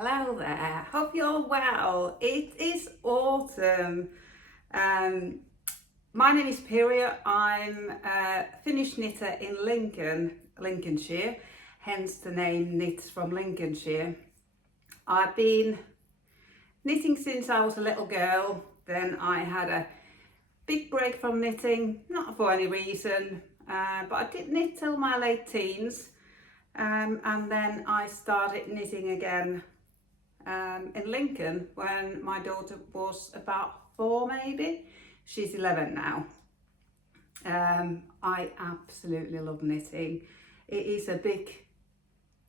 Hello there, hope you're well. It is autumn. My name is Piria. I'm a finished knitter in Lincolnshire, hence the name Knits from Lincolnshire. I've been knitting since I was a little girl. Then I had a big break from knitting, not for any reason, but I did knit till my late teens, and then I started knitting again in Lincoln when my daughter was about 4 maybe. She's 11 now. I absolutely love knitting. It is a big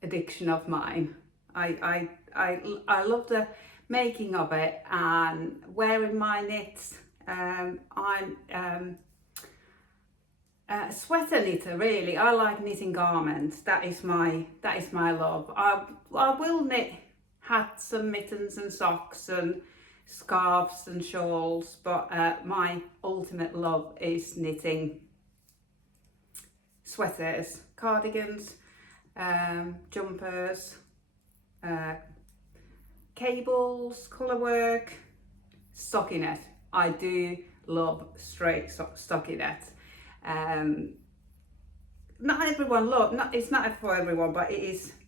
addiction of mine. I love the making of it and wearing my knits. I'm a sweater knitter really. I like knitting garments. That is my love. I will knit hats and mittens and socks and scarves and shawls, but my ultimate love is knitting sweaters, cardigans, jumpers, cables, colour work, stockinette. I do love straight stockinette. Not everyone it's not for everyone, but it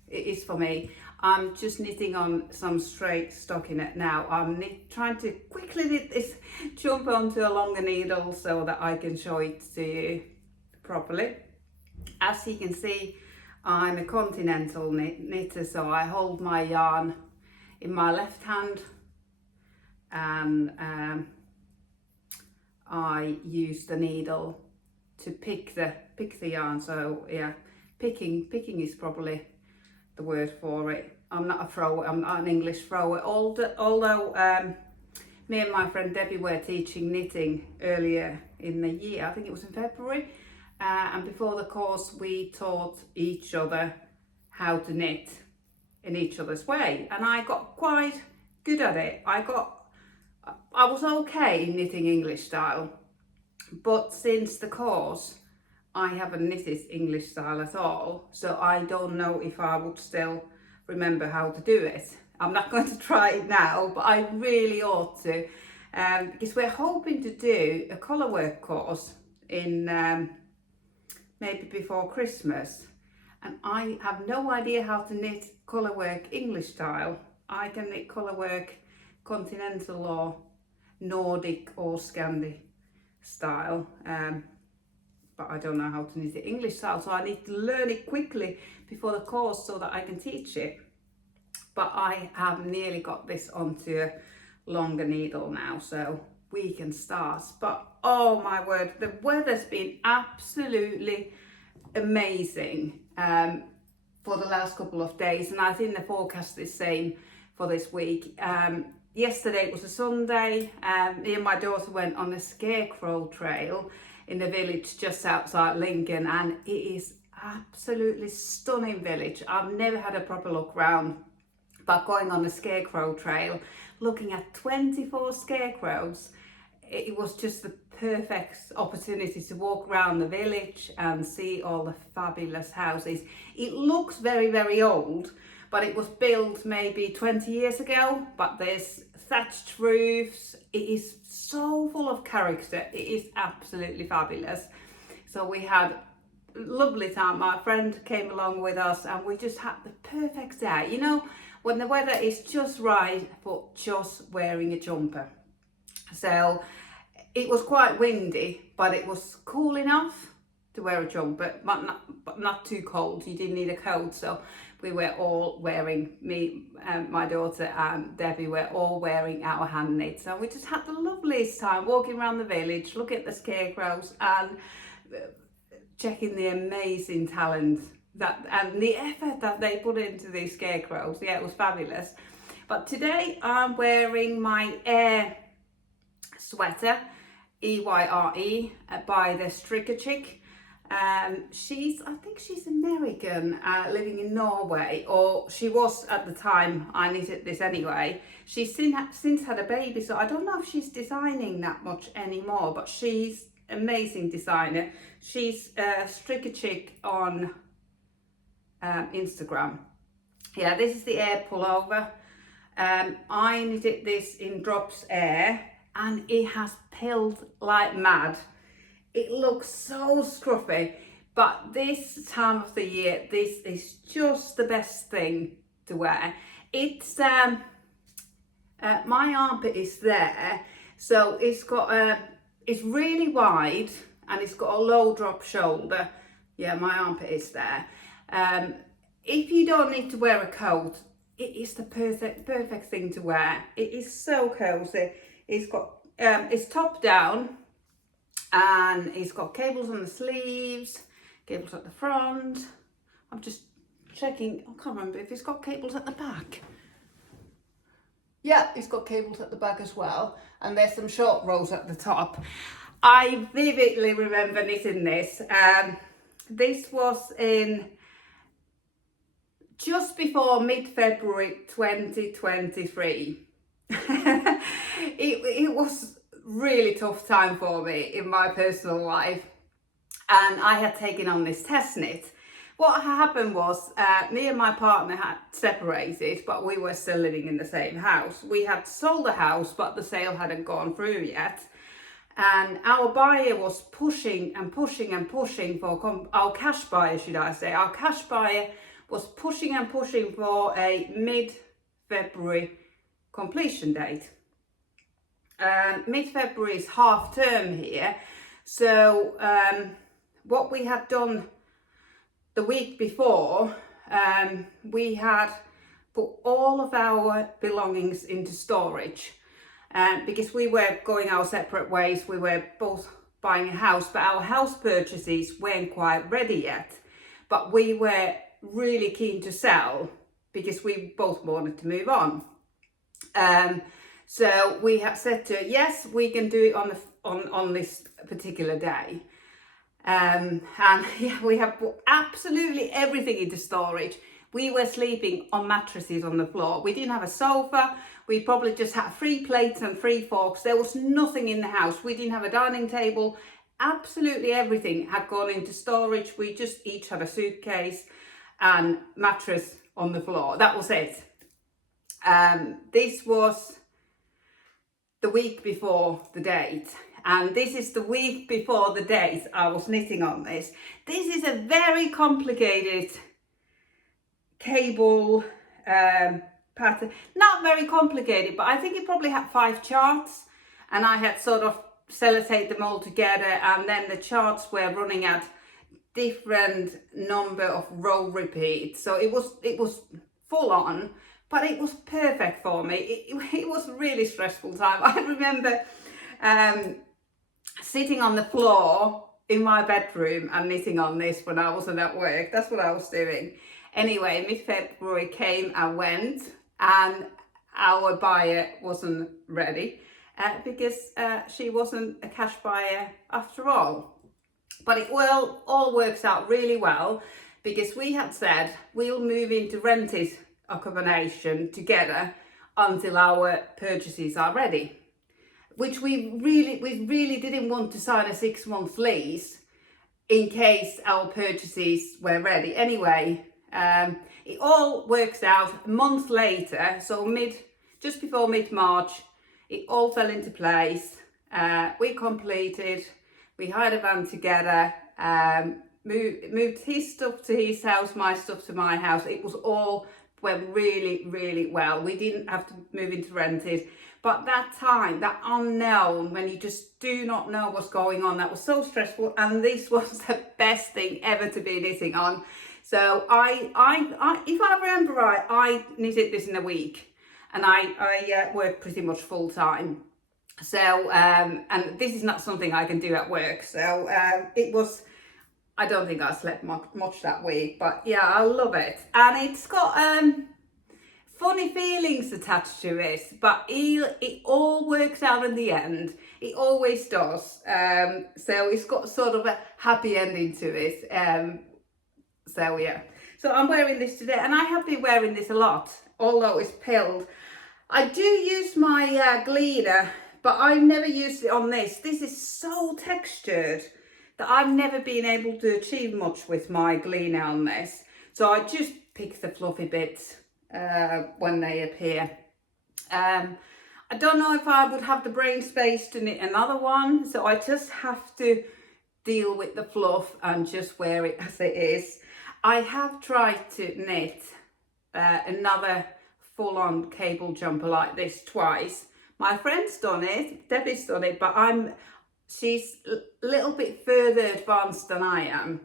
is for me. I'm just knitting on some straight stockinette now. I'm trying to quickly knit this jumper onto a longer needle so that I can show it to you properly. As you can see, I'm a continental knitter, so I hold my yarn in my left hand and I use the needle to pick the yarn. So yeah, picking is probably the word for it. I'm not a thrower, I'm not an English thrower, although me and my friend Debbie were teaching knitting earlier in the year. I think it was in February, and before the course we taught each other how to knit in each other's way, and I got quite good at it. I was okay in knitting English style, but since the course I haven't knitted English style at all, so I don't know if I would still remember how to do it. I'm not going to try it now, but I really ought to, because we're hoping to do a colour work course in maybe before Christmas, and I have no idea how to knit colour work English style. I can knit colour work continental or Nordic or Scandi style, but I don't know how to knit the English style, so I need to learn it quickly before the course so that I can teach it. But I have nearly got this onto a longer needle now, so we can start. But oh my word, the weather's been absolutely amazing for the last couple of days, and I think the forecast is the same for this week. Yesterday it was a Sunday. Me and my daughter went on a scarecrow trail in the village just outside Lincoln, and it is absolutely stunning village. I've never had a proper look round, but going on the scarecrow trail, looking at 24 scarecrows, it was just the perfect opportunity to walk around the village and see all the fabulous houses. It looks very, very old, but it was built maybe 20 years ago, but there's thatched roofs. It is so full of character. It is absolutely fabulous. So we had a lovely time. My friend came along with us and we just had the perfect day. You know, when the weather is just right for just wearing a jumper. So it was quite windy, but it was cool enough to wear a jumper, but not too cold. You didn't need a coat, so we were all wearing, me and my daughter and Debbie were all wearing our hand knits, and we just had the loveliest time walking around the village, looking at the scarecrows and checking the amazing talent and the effort that they put into these scarecrows. Yeah, it was fabulous. But today I'm wearing my Eyre Sweater, EYRE, by the Stricker Chick. I think she's American, living in Norway, or she was at the time I knitted this anyway. She's since had a baby, so I don't know if she's designing that much anymore, but she's amazing designer. She's Stricker Chick on Instagram. Yeah, this is the Eyre pullover. I knitted this in Drops Eyre and it has pilled like mad. It looks so scruffy, but this time of the year, this is just the best thing to wear. It's my armpit is there, so it's got it's really wide and it's got a low drop shoulder. Yeah, my armpit is there. If you don't need to wear a coat, it is the perfect thing to wear. It is so cozy. It's got it's top down and it's got cables on the sleeves, cables at the front. I'm just checking, I can't remember if it's got cables at the back. Yeah, it's got cables at the back as well, and there's some short rows at the top. I vividly remember knitting this. This was in just before mid-February 2023. It was really tough time for me in my personal life, and I had taken on this test knit. What happened was me and my partner had separated, but we were still living in the same house. We had sold the house, but the sale hadn't gone through yet, and our buyer was pushing and pushing and pushing for our cash buyer, should I say. Our cash buyer was pushing and pushing for a mid-February completion date. Mid-February is half term here, so what we had done the week before, we had put all of our belongings into storage because we were going our separate ways. We were both buying a house, but our house purchases weren't quite ready yet, but we were really keen to sell because we both wanted to move on. So we have said to her, yes, we can do it on this particular day. And yeah, we have put absolutely everything into storage. We were sleeping on mattresses on the floor. We didn't have a sofa. We probably just had 3 plates and 3 forks. There was nothing in the house. We didn't have a dining table. Absolutely everything had gone into storage. We just each had a suitcase and mattress on the floor. That was it. This was the week before the date, and this is the week before the date I was knitting on this. This is a very complicated cable pattern. Not very complicated, but I think it probably had 5 charts, and I had sort of sellotaped them all together, and then the charts were running at different number of row repeats, so it was full on. But it was perfect for me. It was a really stressful time. I remember sitting on the floor in my bedroom and knitting on this when I wasn't at work. That's what I was doing. Anyway, mid-February came and went, and our buyer wasn't ready because she wasn't a cash buyer after all. But it all works out really well because we had said we'll move into rented accommodation together until our purchases are ready, which we really didn't want to sign a 6-month lease in case our purchases were ready. Anyway, it all works out. A month later, so just before mid-March, it all fell into place. We completed, we hired a van together, moved his stuff to his house, my stuff to my house. It was all went really well. We didn't have to move into rented, but that time, that unknown, when you just do not know what's going on, that was so stressful, and this was the best thing ever to be knitting on. So I if I remember right, I knitted this in a week, and I worked pretty much full time. So and this is not something I can do at work, so it was, I don't think I slept much that week, but yeah, I love it. And it's got funny feelings attached to it, but it all works out in the end. It always does. So it's got sort of a happy ending to it. So yeah. So I'm wearing this today, and I have been wearing this a lot, although it's pilled. I do use my gleaner, but I've never used it on this. This is so textured that I've never been able to achieve much with my gleaner on this. So I just pick the fluffy bits when they appear. I don't know if I would have the brain space to knit another one, so I just have to deal with the fluff and just wear it as it is. I have tried to knit another full-on cable jumper like this twice. My friend's done it, Debbie's done it, but she's a little bit further advanced than I am.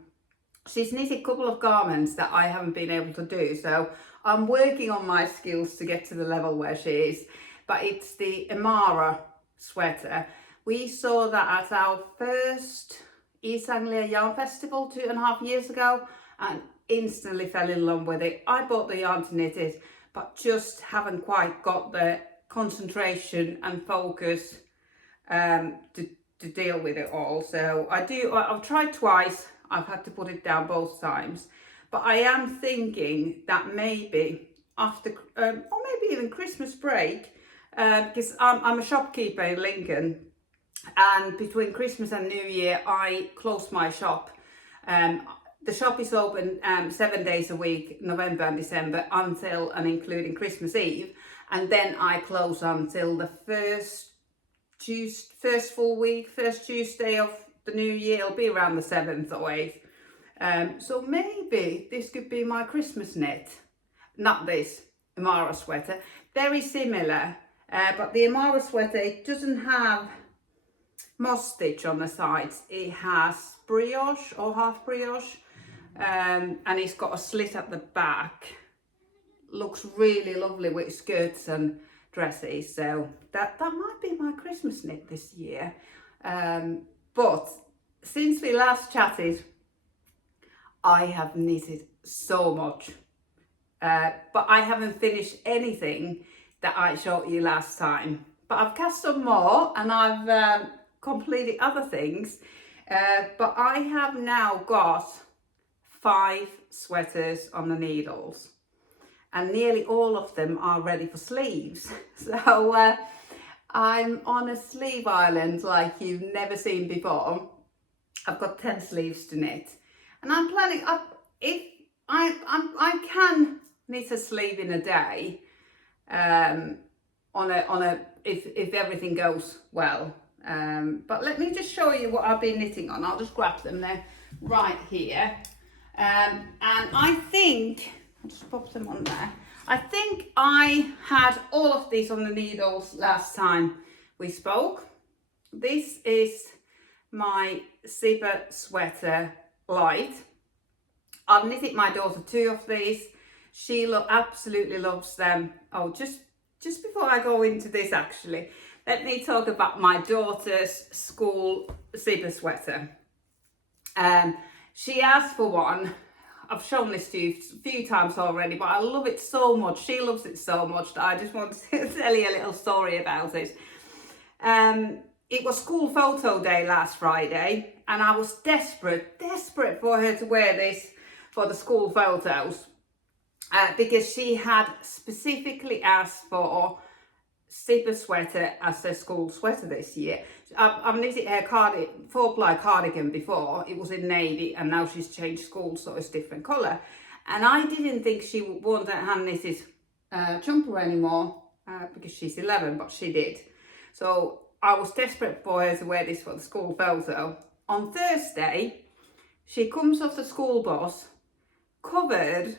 She's knitted a couple of garments that I haven't been able to do, so I'm working on my skills to get to the level where she is. But it's the Eyre Sweater. We saw that at our first East Anglia Yarn Festival 2.5 years ago and instantly fell in love with it. I bought the yarn to knit it, but just haven't quite got the concentration and focus to deal with it all. So I've tried twice. I've had to put it down both times, but I am thinking that maybe after, or maybe even Christmas break, because I'm a shopkeeper in Lincoln, and between Christmas and New Year, I close my shop. The shop is open 7 days a week, November and December, until and including Christmas Eve, and then I close until the first Tuesday of the new year. It'll be around the 7th or 8th. So maybe this could be my Christmas knit. Not this, Eyre Sweater. Very similar, but the Eyre Sweater, it doesn't have moss stitch on the sides. It has brioche or half brioche, and it's got a slit at the back. Looks really lovely with skirts and dresses. So that might be my Christmas knit this year. But since we last chatted, I have knitted so much, but I haven't finished anything that I showed you last time. But I've cast some more and I've completed other things, but I have now got 5 sweaters on the needles, and nearly all of them are ready for sleeves. So I'm on a sleeve island like you've never seen before. I've got 10 sleeves to knit, and I'm planning, if I can knit a sleeve in a day, if everything goes well. But let me just show you what I've been knitting on. I'll just grab them there right here. And I think, I'll just pop them on there. I think I had all of these on the needles last time we spoke. This is my zipper sweater light. I've knitted my daughter 2 of these. She absolutely loves them. Oh, just before I go into this, actually, let me talk about my daughter's school zipper sweater. She asked for one. I've shown this to you a few times already, but I love it so much. She loves it so much that I just want to tell you a little story about it. It was school photo day last Friday, and I was desperate for her to wear this for the school photos, because she had specifically asked for zipper sweater as her school sweater this year. I've knitted her 4-ply cardigan before. It was in navy, and now she's changed school, so it's different colour. And I didn't think she would want a hand knitted jumper anymore, because she's 11, but she did. So I was desperate for her to wear this for the school photo. On Thursday, she comes off the school bus covered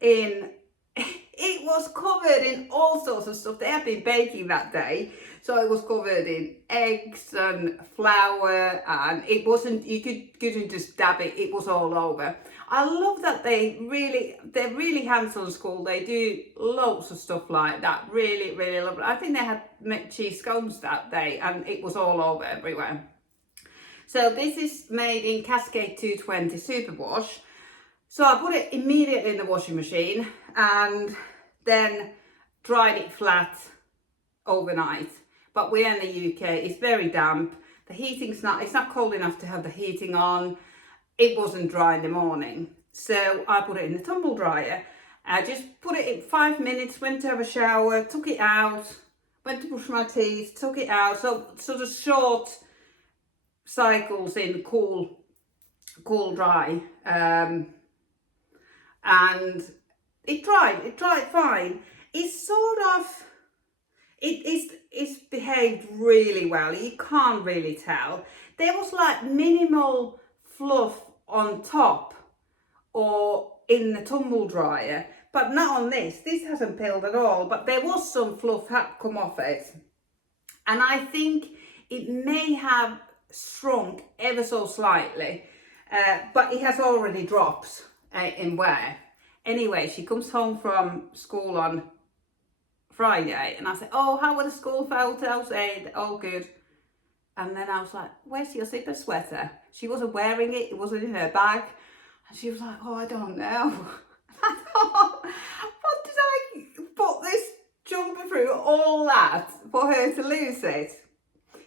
in, it was covered in all sorts of stuff. They had been baking that day, so it was covered in eggs and flour, and it wasn't, you couldn't just dab it, it was all over. I love that they're really hands-on school. They do loads of stuff like that. Really, really love it. I think they had cheese scones that day, and it was all over everywhere. So this is made in Cascade 220 Superwash. So I put it immediately in the washing machine and then dried it flat overnight. But we're in the UK, it's very damp. The heating's it's not cold enough to have the heating on. It wasn't dry in the morning. So I put it in the tumble dryer. I just put it in 5 minutes, went to have a shower, took it out, went to brush my teeth, took it out. So sort of short cycles in cool, dry. And it dried fine. It's sort of it's behaved really well. You can't really tell. There was like minimal fluff on top or in the tumble dryer, but not on this. This hasn't peeled at all, but there was some fluff had come off it. And I think it may have shrunk ever so slightly, but it has already dropped in wear. Anyway, she comes home from school on Friday and I said, oh, how were the school photos? Oh, good. And then I was like, where's your zipper sweater? She wasn't wearing it, it wasn't in her bag. And she was like, oh, I don't know. I thought, what did I put this jumper through all that for her to lose it?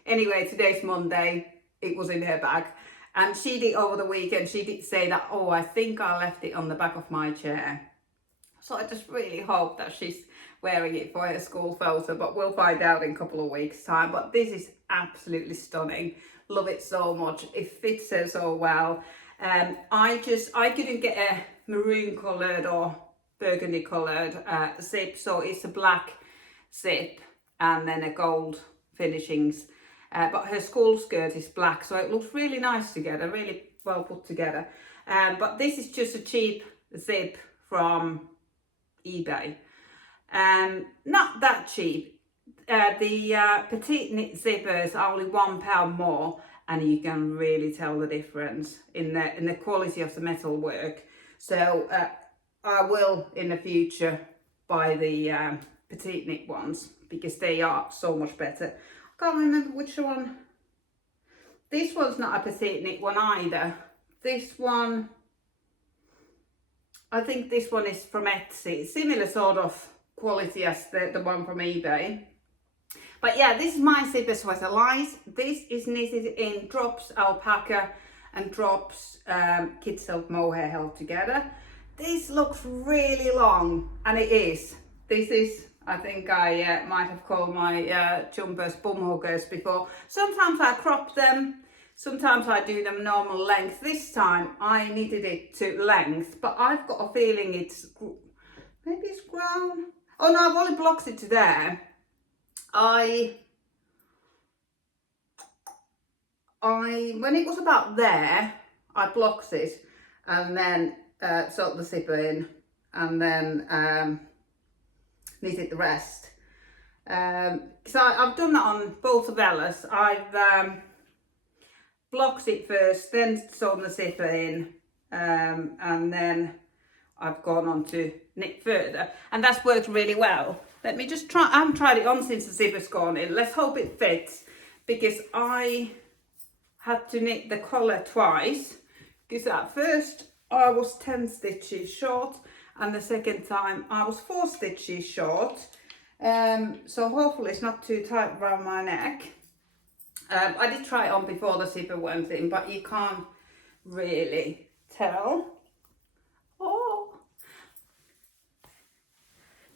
Anyway, today's Monday, it was in her bag. And she did over the weekend, she did say that, oh, I think I left it on the back of my chair. So I just really hope that she's wearing it for her school photo, but we'll find out in a couple of weeks' time. But this is absolutely stunning. Love it so much. It fits her so well. I couldn't get a maroon coloured or burgundy coloured zip, so it's a black zip and then a gold finishings. But her school skirt is black, so it looks really nice together, really well put together. But this is just a cheap zip from eBay. Not that cheap. The petite knit zippers are only £1 more, and you can really tell the difference in the quality of the metal work. So I will in the future buy the petite knit ones because they are so much better. I can't remember which one. This one's not a petite knit one either. This one, I think this one is from Etsy. Similar sort of quality as the one from eBay. But yeah, this is my zipper sweater lies. This is knitted in drops alpaca and drops kid silk mohair held together. This looks really long, and it is. This is, I think I might have called my jumpers bum huggers before. Sometimes I crop them, sometimes I do them normal length. This time I knitted it to length, but I've got a feeling it's, maybe it's grown. Oh no, I've only blocked it to there. When it was about there, I blocked it and then sewed the zipper in and then knitted the rest. So I've done that on both of Ella's. I've blocked it first, then sewn the zipper in, and then I've gone on to knit further, and that's worked really well. Let me just try, I haven't tried it on since the zipper's gone in. Let's hope it fits, because I had to knit the collar twice, because at first I was 10 stitches short and the second time I was 4 stitches short. So hopefully it's not too tight around my neck. I did try it on before the zipper went in, but you can't really tell.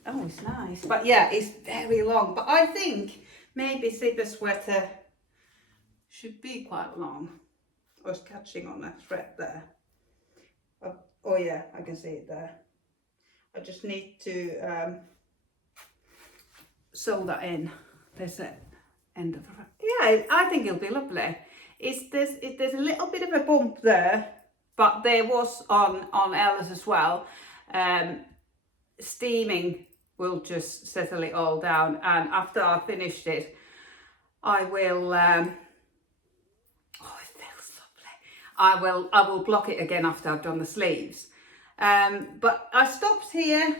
Oh, it's nice. But yeah, it's very long. But I think maybe zipper sweater should be quite long. I was catching on that thread there. Oh yeah, I can see it there. I just need to sew that in. There's the end of the thread. Yeah, I think it'll be lovely. There's a little bit of a bump there, but there was on Ella's as well. Steaming will just settle it all down, and after I've finished it, I will I will block it again after I've done the sleeves. But I stopped here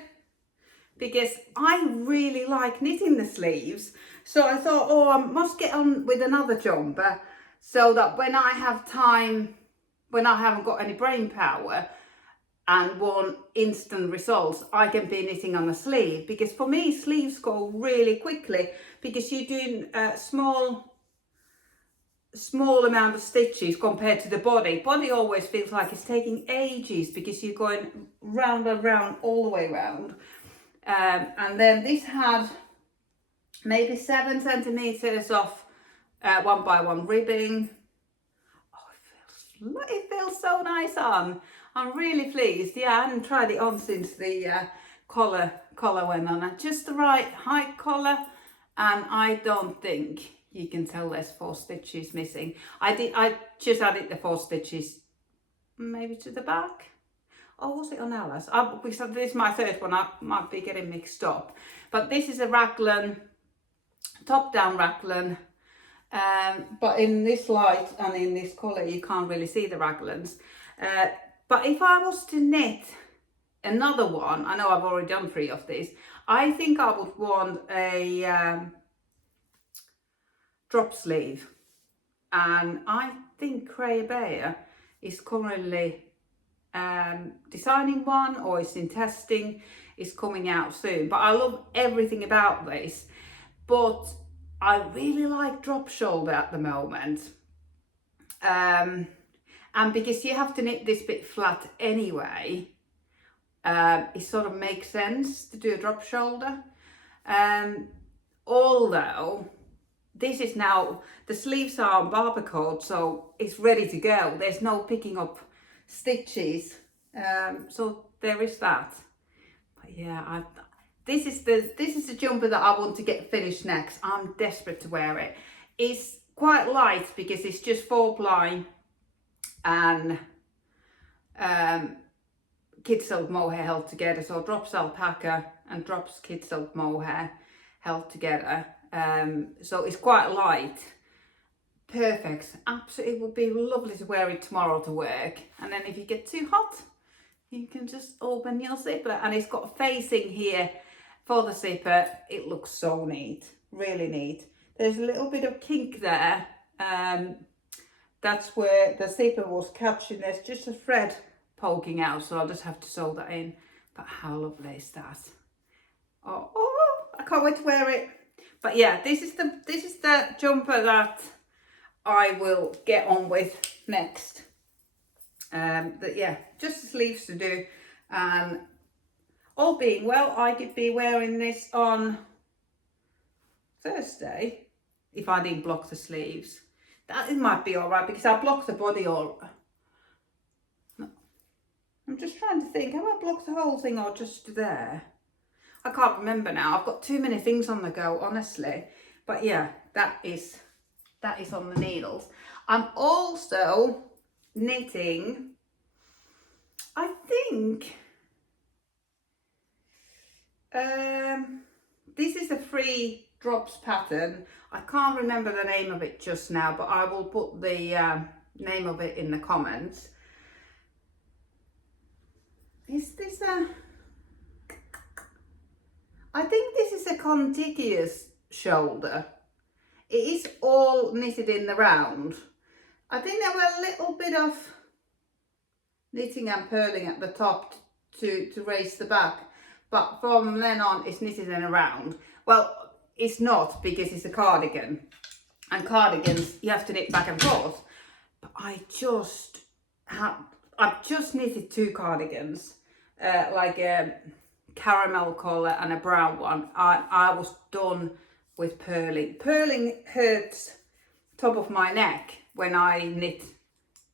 because I really like knitting the sleeves. So I thought, oh, I must get on with another jumper so that when I have time, when I haven't got any brain power and want instant results, I can be knitting on the sleeve. Because for me, sleeves go really quickly because you're doing small amount of stitches compared to the body. Body always feels like it's taking ages because you're going round and round all the way round. And then this had maybe 7 centimeters of 1x1 ribbing. Oh, it feels so nice on. I'm really pleased. Yeah, I hadn't tried it on since the collar went on. And just the right height collar and I don't think you can tell there's 4 stitches missing. I just added the 4 stitches maybe to the back. Or was it on Ella's? Because this is my third one, I might be getting mixed up. But this is a raglan, top down raglan. But in this light and in this colour you can't really see the raglans. But if I was to knit another one, I know I've already done 3 of these, I think I would want a drop sleeve. And I think Cray Bear is currently designing one, or is in testing, is coming out soon. But I love everything about this, but I really like drop shoulder at the moment, and because you have to knit this bit flat anyway, it sort of makes sense to do a drop shoulder. Although this is now, the sleeves are on barber so it's ready to go. There's no picking up stitches, so there is that. But yeah, this is the jumper that I want to get finished next. I'm desperate to wear it. It's quite light because it's just 4-ply and kid silk mohair held together. So drops alpaca and drops kid silk mohair held together. So it's quite light. Perfect. Absolutely, it would be lovely to wear it tomorrow to work. And then if you get too hot, you can just open your zipper, and it's got facing here for the zipper. It looks so neat, really neat. There's a little bit of kink there. That's where the zipper was catching. There's just a thread poking out, so I'll just have to sew that in. But how lovely is that? Oh, I can't wait to wear it. But yeah, this is the jumper that I will get on with next. But yeah, just the sleeves to do, and all being well, I could be wearing this on Thursday if I didn't block the sleeves. That might be all right because I blocked the body all. I'm just trying to think, have I blocked the whole thing or just there? I can't remember now. I've got too many things on the go, honestly. But yeah, that is on the needles. I'm also knitting, I think, this is a 3 drops pattern. I can't remember the name of it just now, but I will put the name of it in the comments. Is this I think this is a contiguous shoulder. It is all knitted in the round. I think there were a little bit of knitting and purling at the top to raise the back, but from then on it's knitted in a round. Well, it's not, because it's a cardigan, and cardigans you have to knit back and forth. But I've just knitted 2 cardigans, like a caramel colour and a brown one. I was done with purling. Purling hurts top of my neck when I knit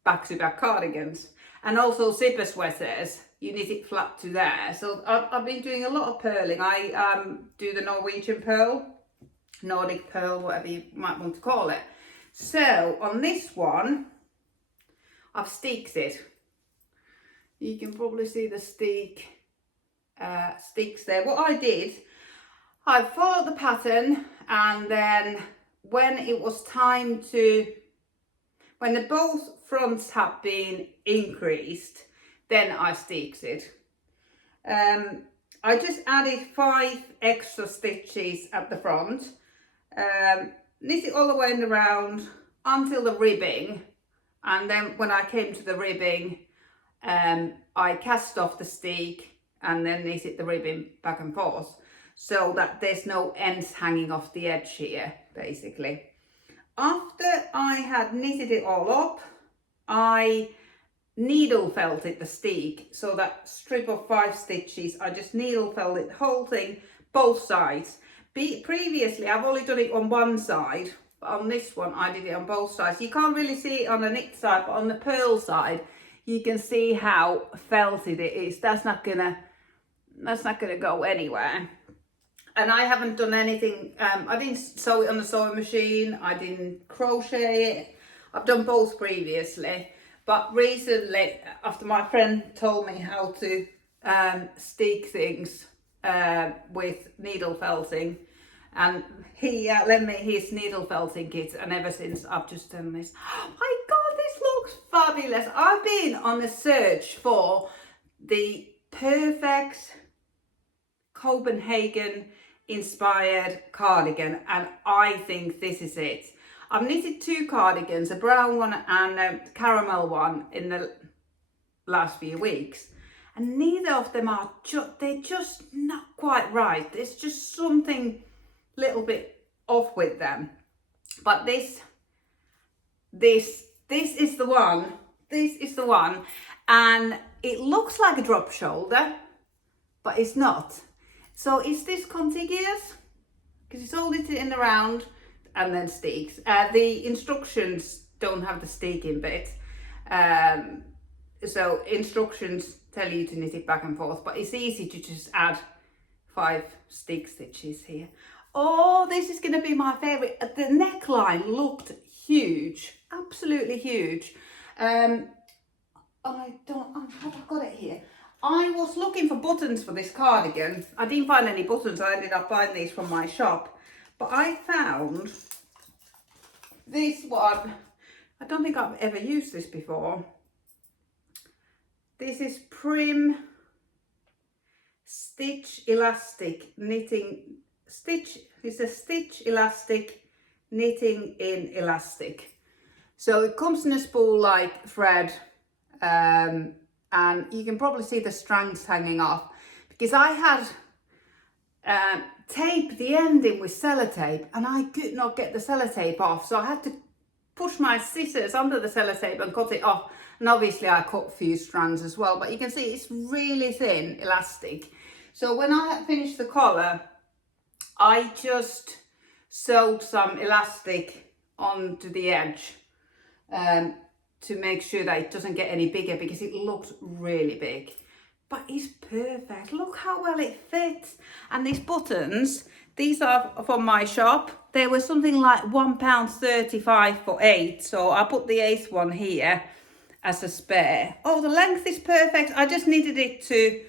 back-to-back cardigans, and also zipper sweaters. You knit it flat to there. So I've been doing a lot of purling. I do the Norwegian purl, Nordic purl, whatever you might want to call it. So on this one, I've steeked it. You can probably see the steek sticks there. What I did, I followed the pattern, and then when it was time to, when the both fronts have been increased, then I steeked it. I just added 5 extra stitches at the front, knit it all the way around until the ribbing, and then when I came to the ribbing, I cast off the steek and then knitted the ribbing back and forth, so that there's no ends hanging off the edge here, basically. After I had knitted it all up, I needle felted the steek, so that strip of 5 stitches, I just needle felted the whole thing, both sides. Previously, I've only done it on one side, but on this one, I did it on both sides. You can't really see it on the knit side, but on the purl side, you can see how felted it is. That's not gonna go anywhere. and I haven't done anything, I didn't sew it on the sewing machine, I didn't crochet it. I've done both previously, but recently, after my friend told me how to stick things with needle felting, and he lent me his needle felting kit, and ever since I've just done this. Oh my God, this looks fabulous. I've been on a search for the perfect Copenhagen inspired cardigan, and I think this is it. I've knitted 2 cardigans, a brown one and a caramel one, in the last few weeks, and neither of them are they're just not quite right. There's just something little bit off with them. But this is the one. This is the one, and it looks like a drop shoulder, but it's not. So is this contiguous? Because it's all knitted in the round and then sticks. The instructions don't have the sticking bit. So instructions tell you to knit it back and forth, but it's easy to just add 5 stick stitches here. Oh, this is going to be my favourite. The neckline looked huge, absolutely huge. Have I got it here? I was looking for buttons for this cardigan. I didn't find any buttons. I ended up buying these from my shop. But I found this one. I don't think I've ever used this before. This is Prim Stitch Elastic Knitting Stitch. It's a stitch elastic knitting in elastic. So it comes in a spool like thread, and you can probably see the strands hanging off, because I had taped the ending with sellotape and I could not get the sellotape off, so I had to push my scissors under the sellotape and cut it off. And obviously I cut a few strands as well, but you can see it's really thin elastic. So when I had finished the collar, I just sewed some elastic onto the edge to make sure that it doesn't get any bigger, because it looked really big. But it's perfect. Look how well it fits. And these buttons, these are from my shop. They were something like £1.35 for 8. So I put the 8th one here as a spare. Oh, the length is perfect. I just needed it to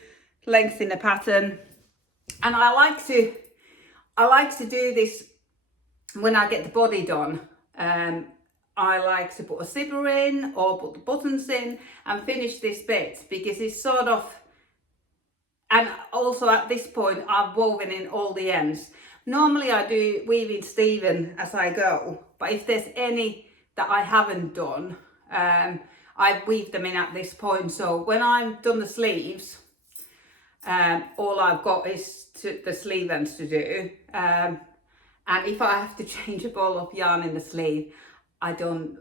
lengthen the pattern. And I like to do this when I get the body done. I like to put a zipper in or put the buttons in and finish this bit, because it's sort of, and also at this point I've woven in all the ends. Normally I do weaving Steven as I go, but if there's any that I haven't done, I weave them in at this point. So when I've done the sleeves, all I've got is the sleeve ends to do. And if I have to change a ball of yarn in the sleeve, I don't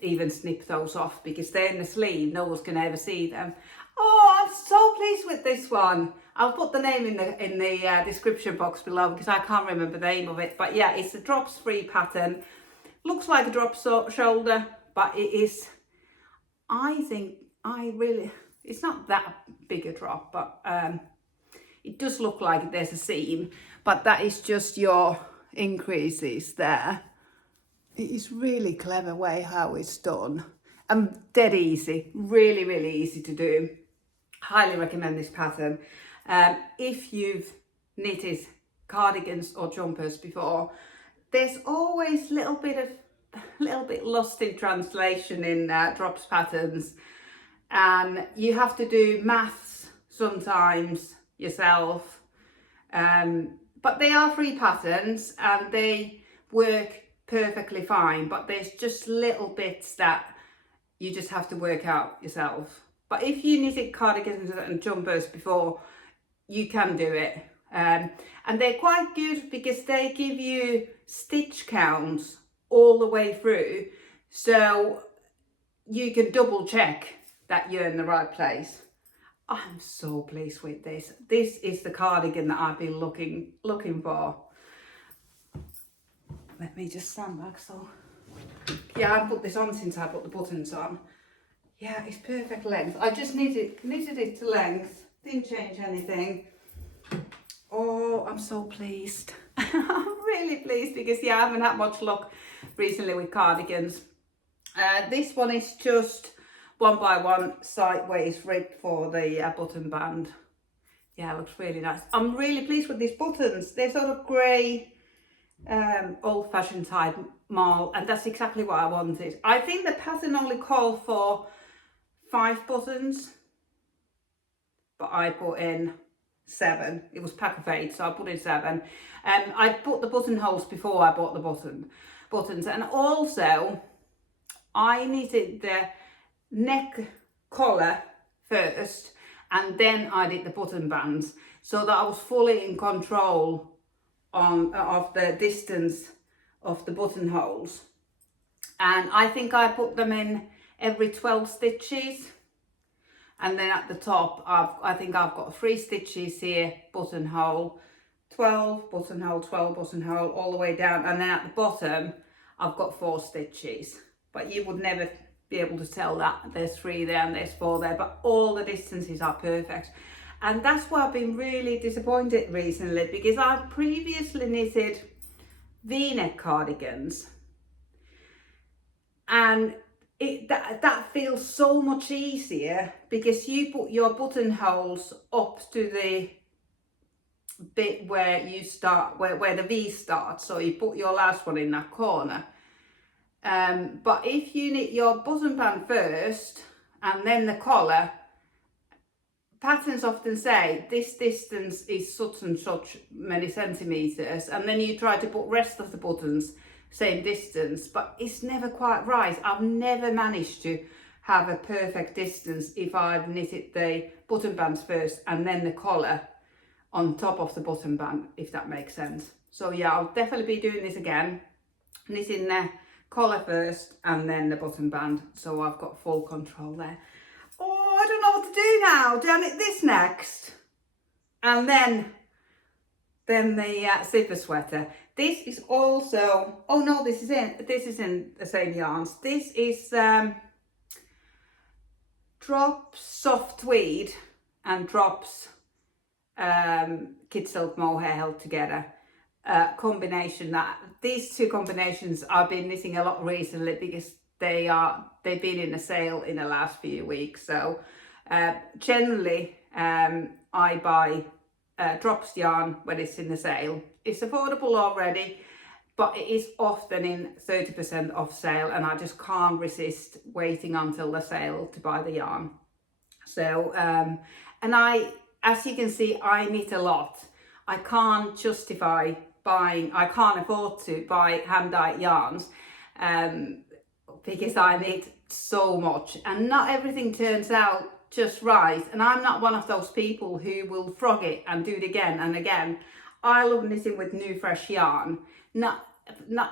even snip those off, because they're in the sleeve, no one's gonna ever see them. Oh, I'm so pleased with this one. I'll put the name in the description box below, because I can't remember the name of it. But yeah, it's a drops free pattern. Looks like a drop shoulder, but it is, I think, it's not that big a drop, but it does look like there's a seam, but that is just your increases there. It is really clever way how it's done, and dead easy, really, really easy to do. Highly recommend this pattern. If you've knitted cardigans or jumpers before, there's always a little bit lost in translation in drops patterns, and you have to do maths sometimes yourself, but they are free patterns and they work perfectly fine, but there's just little bits that you just have to work out yourself. But if you knitted cardigans and jumpers before, you can do it, and they're quite good because they give you stitch counts all the way through, so you can double check that you're in the right place. I'm so pleased with this. This is the cardigan that I've been looking for. Let me just stand back. So yeah, I put this on since I put the buttons on. Yeah, it's perfect length. I just knitted it to length, didn't change anything. Oh, I'm so pleased. I'm really pleased because yeah, I haven't had much luck recently with cardigans. This one is just 1x1 sideways rib for the button band. Yeah, it looks really nice. I'm really pleased with these buttons. They're sort of grey, old-fashioned type marl, and that's exactly what I wanted. I think the pattern only called for 5 buttons, but I put in 7. It was pack of 8, so I put in 7. I put the buttonholes before I bought the buttons, and also I knitted the neck collar first, and then I did the button bands, so that I was fully in control of the distance of the buttonholes. And I think I put them in every 12 stitches, and then at the top I think I've got 3 stitches here, buttonhole, 12 buttonhole, 12 buttonhole, all the way down, and then at the bottom I've got 4 stitches. But you would never be able to tell that there's 3 there and there's 4 there, but all the distances are perfect. And that's why I've been really disappointed recently, because I've previously knitted V-neck cardigans, and that feels so much easier because you put your buttonholes up to the bit where you start, where the V starts, so you put your last one in that corner. But if you knit your button band first and then the collar, patterns often say this distance is such and such many centimeters, and then you try to put rest of the buttons same distance, but it's never quite right. I've never managed to have a perfect distance if I've knitted the button bands first and then the collar on top of the button band, if that makes sense. So yeah, I'll definitely be doing this again, knitting the collar first and then the button band, so I've got full control there. Oh, I don't know what to do now. Do I knit this next? And then the zipper sweater. This is also, oh no, this is in the same yarns. This is Drops soft tweed and Drops kid silk mohair held together. Combination, that these 2 combinations I've been knitting a lot recently because they've been in a sale in the last few weeks. So generally I buy Drops yarn when it's in the sale. It's affordable already, but it is often in 30% off sale, and I just can't resist waiting until the sale to buy the yarn. So and as you can see, I knit a lot. I can't justify buying, I can't afford to buy hand-dyed yarns because I knit so much, and not everything turns out just right, and I'm not one of those people who will frog it and do it again and again. I love knitting with new fresh yarn, not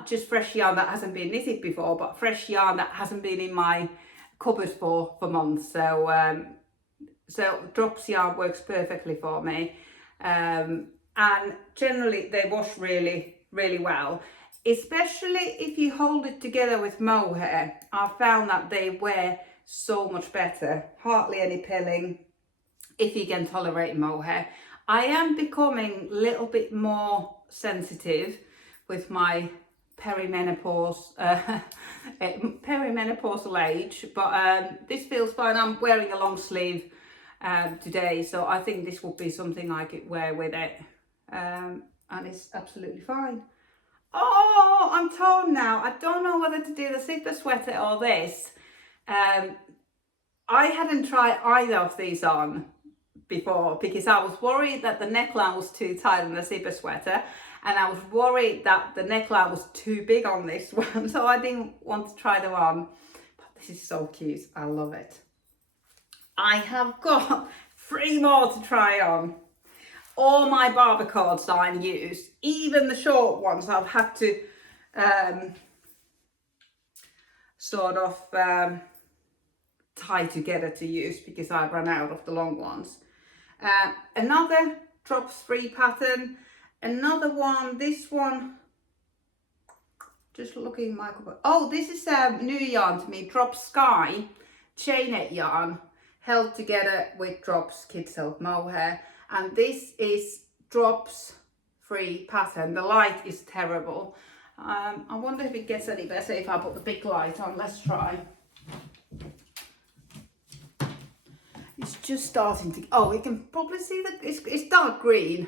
just fresh yarn that hasn't been knitted before, but fresh yarn that hasn't been in my cupboard for months. So so Drops yarn works perfectly for me, and generally they wash really well, especially if you hold it together with mohair. I've found that they wear so much better, hardly any pilling if you can tolerate mohair. I am becoming a little bit more sensitive with my perimenopausal age, but this feels fine. I'm wearing a long sleeve today, so I think this will be something I could wear with it, and it's absolutely fine. Oh, I'm torn now. I don't know whether to do the zipper sweater or this. I hadn't tried either of these on before because I was worried that the neckline was too tight on the zipper sweater, and I was worried that the neckline was too big on this one, so I didn't want to try them on. But this is so cute. I love it. I have got 3 more to try on. All my barber cords I used, even the short ones, I've had to sort of tie together to use because I ran out of the long ones. Another Drops 3 pattern, another one, this one, just looking my cupboard. Oh, this is a new yarn to me, Drops Sky chainette yarn held together with Drops kid silk mohair, and this is drops free pattern. The light is terrible. I wonder if it gets any better if I put the big light on. Let's try. It's just starting to, oh, you can probably see that it's dark green.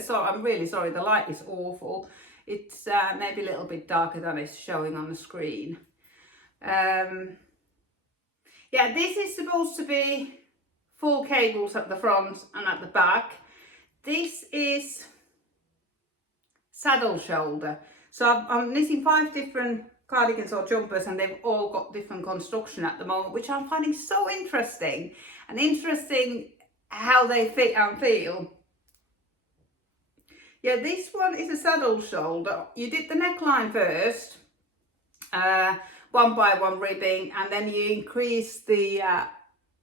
So I'm really sorry, the light is awful. It's maybe a little bit darker than it's showing on the screen. Yeah, this is supposed to be full cables at the front and at the back. This is saddle shoulder. So I'm knitting 5 different cardigans or jumpers, and they've all got different construction at the moment, which I'm finding so interesting, and interesting how they fit and feel. Yeah, this one is a saddle shoulder. You did the neckline first, 1 by 1 ribbing, and then you increase the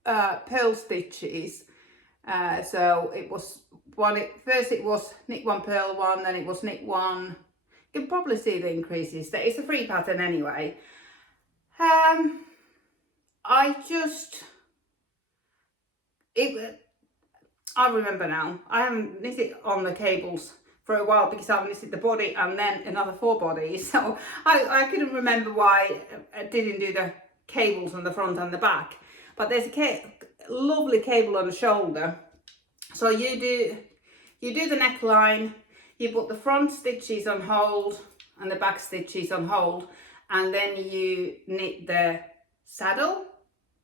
pearl stitches. So it was first it was knit 1, purl 1, then it was knit 1. You can probably see the increases there. It's a free pattern anyway. I remember now, I haven't knitted on the cables for a while because I've knitted the body and then another 4 bodies. So I couldn't remember why I didn't do the cables on the front and the back. But there's a lovely cable on the shoulder. So you do the neckline, you put the front stitches on hold and the back stitches on hold, and then you knit the saddle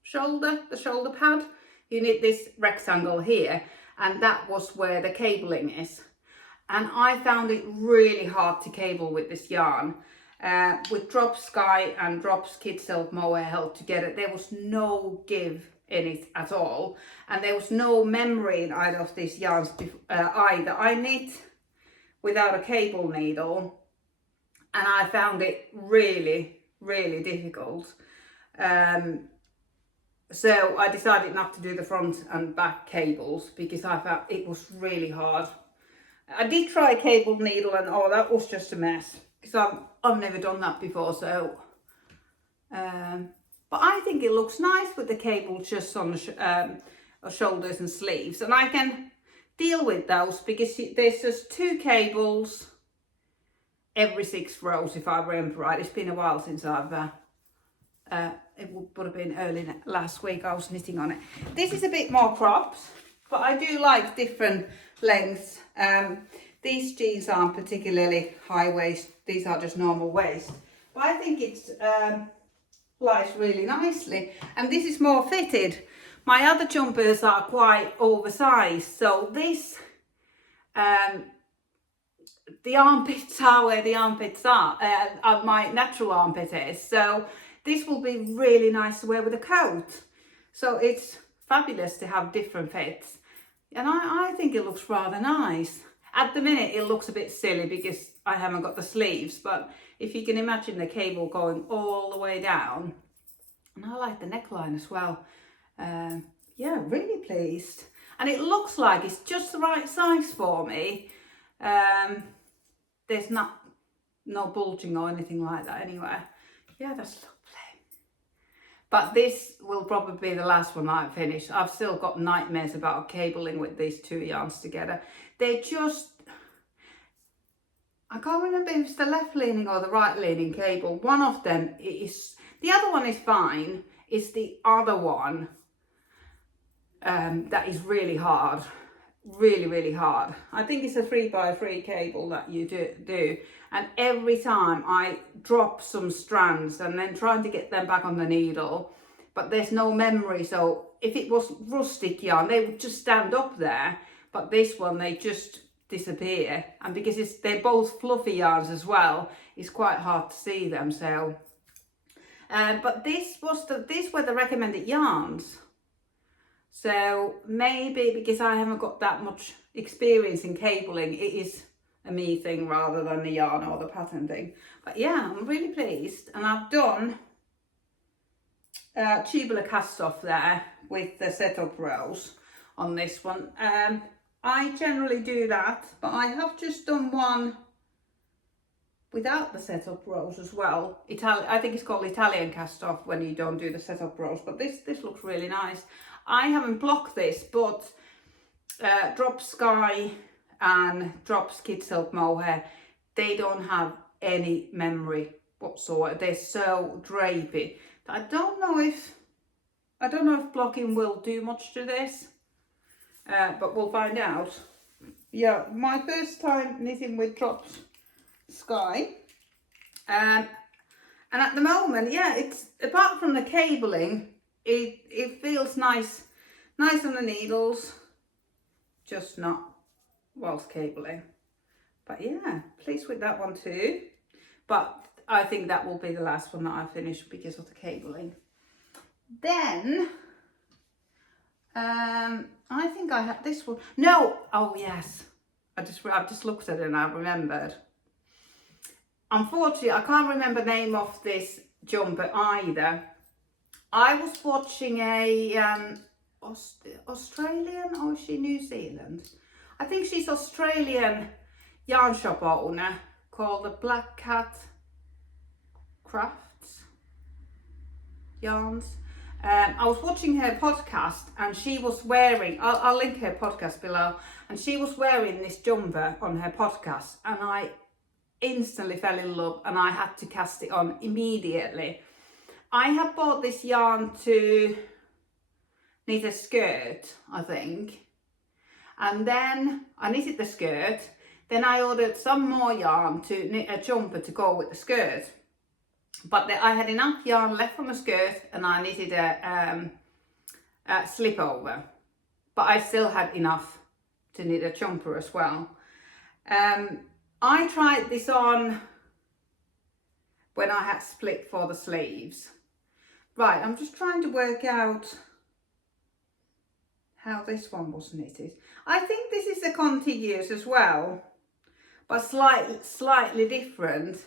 shoulder, the shoulder pad. You knit this rectangle here, and that was where the cabling is. And I found it really hard to cable with this yarn. With Drop Sky and Drops Kid Self Mohair held together, there was no give in it at all, and there was no memory in either of these yarns either. I knit without a cable needle, and I found it really, really difficult. So I decided not to do the front and back cables because I found it was really hard. I did try a cable needle, and oh, that was just a mess because I've never done that before. So, but I think it looks nice with the cable just on the shoulders and sleeves, and I can deal with those because there's just 2 cables every 6 rows if I remember right. It's been a while since I've it would have been early last week I was knitting on it. This is a bit more cropped, but I do like different lengths. These jeans aren't particularly high waist, these are just normal waist, but I think it's lies really nicely, and this is more fitted. My other jumpers are quite oversized, so this the armpits are where the armpits are, my natural armpit is, so this will be really nice to wear with a coat. So it's fabulous to have different fits, and I think it looks rather nice. At the minute it looks a bit silly because I haven't got the sleeves, but if you can imagine the cable going all the way down, and I like the neckline as well. Yeah, really pleased, and it looks like it's just the right size for me. There's no bulging or anything like that anywhere. Yeah, that's lovely. But this will probably be the last one I finish. I've still got nightmares about cabling with these 2 yarns together. They're just, I can't remember if it's the left leaning or the right leaning cable. One of them is, the other one is fine. It's the other one that is really hard. Really, really hard. I think it's a 3x3 cable that you do, and every time I drop some strands and then trying to get them back on the needle, but there's no memory. So if it was rustic yarn, they would just stand up there, but this one they just disappear, and because they're both fluffy yarns as well, it's quite hard to see them. So but these were the recommended yarns. So maybe because I haven't got that much experience in cabling, it is a me thing rather than the yarn or the pattern thing. But yeah, I'm really pleased. And I've done tubular cast off there with the setup rows on this one. I generally do that, but I have just done one without the setup rows as well. I think it's called Italian cast off when you don't do the setup rows, but this looks really nice. I haven't blocked this, but Drop Sky and Drops Kid Silk Mohair, they don't have any memory whatsoever. They're so drapey. I don't know if blocking will do much to this, but we'll find out. Yeah, my first time knitting with Drops Sky, and at the moment, yeah, it's apart from the cabling, it feels nice on the needles, just not whilst cabling. But yeah, pleased with that one too. But I think that will be the last one that I finish because of the cabling. Then I think I had this one. No, oh yes, I've just looked at it and I remembered. Unfortunately, I can't remember the name of this jumper either. I was watching a Australian, or is she New Zealand? I think she's Australian yarn shop owner called the Black Cat Crafts Yarns. I was watching her podcast and she was wearing, I'll link her podcast below, and she was wearing this jumper on her podcast, and I instantly fell in love and I had to cast it on immediately. I had bought this yarn to knit a skirt, I think, and then I knitted the skirt, then I ordered some more yarn to knit a jumper to go with the skirt. But I had enough yarn left from the skirt and I knitted a slip over. But I still had enough to knit a jumper as well. I tried this on when I had split for the sleeves. Right, I'm just trying to work out how this one was knitted. I think this is a contiguous as well, but slightly different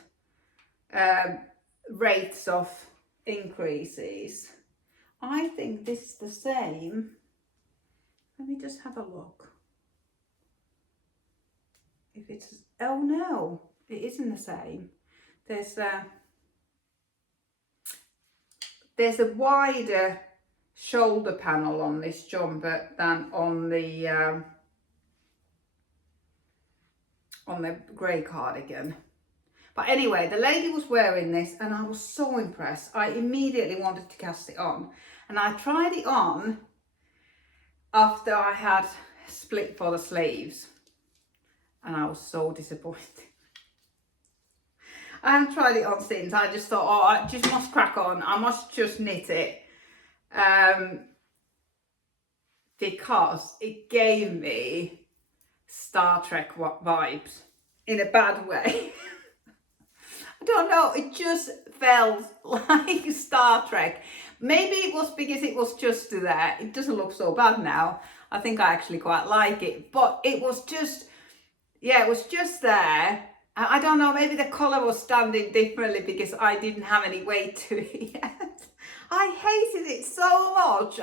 rates of increases. I think this is the same. Let me just have a look. If it's, oh no, it isn't the same. There's a wider shoulder panel on this jumper than on the grey cardigan. But anyway, the lady was wearing this and I was so impressed. I immediately wanted to cast it on, and I tried it on after I had split for the sleeves, and I was so disappointed. I haven't tried it on since. I just thought, oh, I just must crack on. I must just knit it. Because it gave me Star Trek vibes in a bad way. I don't know, it just felt like Star Trek. Maybe it was because it was just there. It doesn't look so bad now. I think I actually quite like it, but it was just, yeah, it was just there. I don't know, maybe the colour was standing differently because I didn't have any weight to it yet. I hated it so much.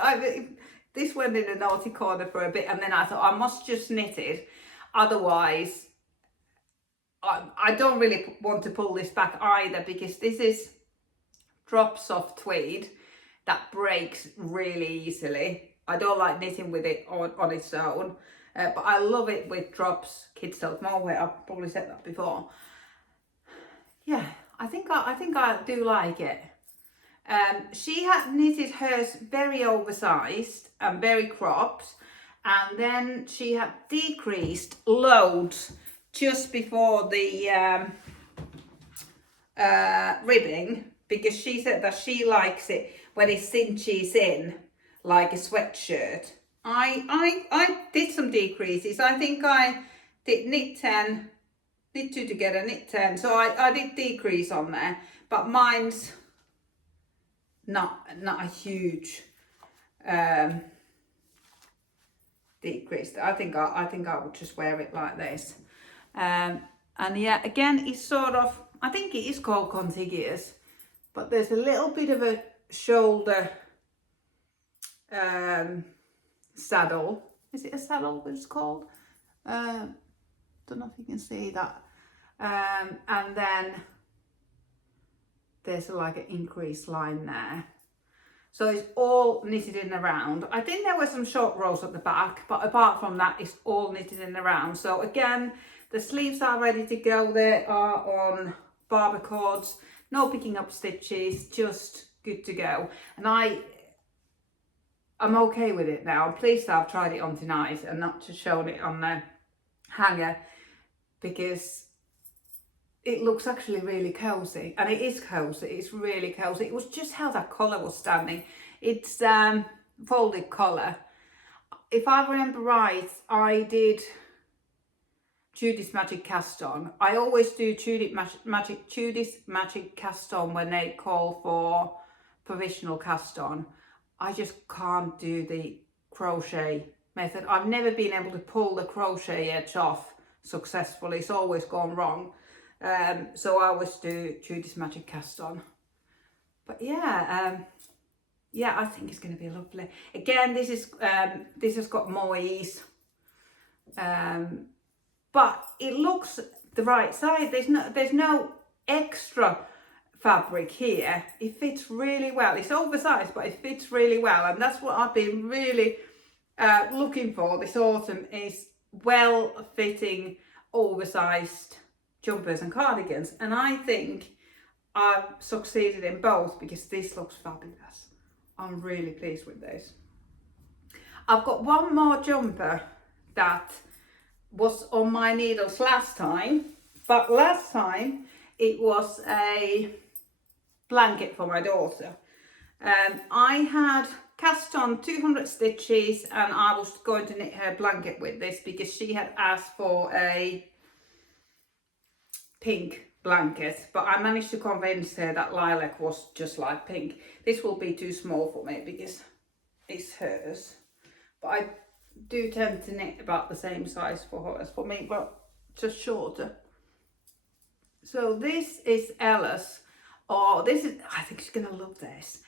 This went in a naughty corner for a bit, and then I thought I must just knit it. Otherwise, I don't really want to pull this back either, because this is drop soft tweed that breaks really easily. I don't like knitting with it on its own. But I love it with Drops Kid Silk Mohair. I've probably said that before. Yeah, I think I do like it. She had knitted hers very oversized and very cropped, and then she had decreased loads just before the ribbing, because she said that she likes it when it cinches in like a sweatshirt. I did some decreases. I think I did knit 10, knit 2 together, knit 10. So I did decrease on there, but mine's not a huge decrease. I think I would just wear it like this. And yeah, again, it's sort of, I think it is called contiguous, but there's a little bit of a shoulder saddle. Is it a saddle that it's called? Don't know if you can see that. And then there's like an increased line there. So it's all knitted in around. I think there were some short rows at the back, but apart from that, it's all knitted in around. So again, the sleeves are ready to go. They are on barber cords, no picking up stitches, just good to go. And I'm okay with it now. I'm pleased that I've tried it on tonight and not just shown it on the hanger, because it looks actually really cozy, and it is cozy. It's really cozy. It was just how that colour was standing. It's folded collar. If I remember right, I did Judy's Magic Cast On. I always do Judy's Magic Cast On when they call for provisional cast on. I just can't do the crochet method. I've never been able to pull the crochet edge off successfully. It's always gone wrong. So I always do Judy's Magic Cast On. But yeah, I think it's going to be lovely. Again, this has got mois, but it looks the right size. There's no extra fabric here. It fits really well. It's oversized, but it fits really well, and that's what I've been really looking for this autumn, is well-fitting, oversized jumpers and cardigans, and I think I've succeeded in both, because this looks fabulous. I'm really pleased with this. I've got one more jumper that was on my needles last time, but last time it was a blanket for my daughter. I had cast on 200 stitches and I was going to knit her blanket with this, because she had asked for a pink blanket, but I managed to convince her that lilac was just like pink. This will be too small for me because it's hers, but I do tend to knit about the same size for her as for me, but just shorter. So this is Ella's, I think she's gonna love this.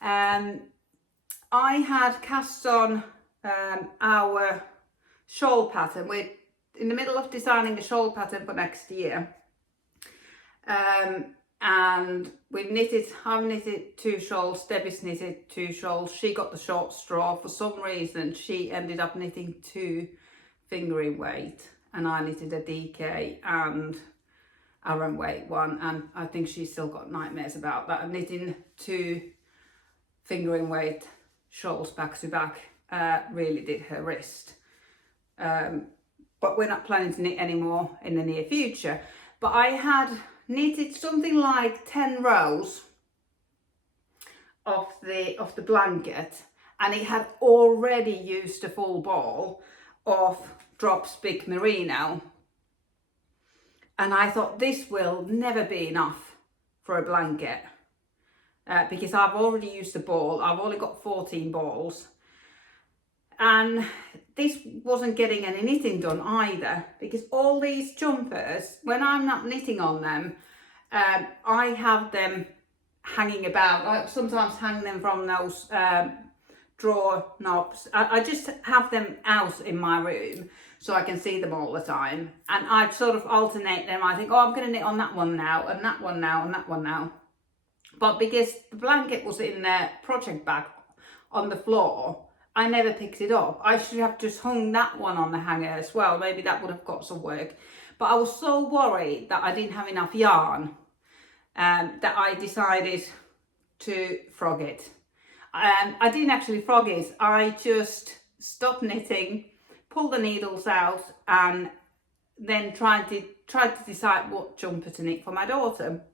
I had cast on our shawl pattern. We're in the middle of designing a shawl pattern for next year. And I've knitted 2 shawls, Debbie's knitted 2 shawls, she got the short straw. For some reason she ended up knitting 2 fingering weight, and I knitted a DK and Aran weight one, and I think she's still got nightmares about that. Knitting 2 fingering weight shawls back to back really did her wrist. But we're not planning to knit anymore in the near future. But I had knitted something like 10 rows of the blanket, and it had already used a full ball of Drops Big Merino, and I thought this will never be enough for a blanket, because I've already used a ball. I've only got 14 balls, and this wasn't getting any knitting done either, because all these jumpers, when I'm not knitting on them, I have them hanging about. I sometimes hang them from those drawer knobs. I just have them out in my room so I can see them all the time, and I sort of alternate them. I think, oh, I'm going to knit on that one now, and that one now, and that one now. But because the blanket was in the project bag on the floor, I never picked it up. I should have just hung that one on the hanger as well. Maybe that would have got some work. But I was so worried that I didn't have enough yarn that I decided to frog it. I didn't actually frog it. I just stopped knitting, pulled the needles out, and then tried to decide what jumper to knit for my daughter.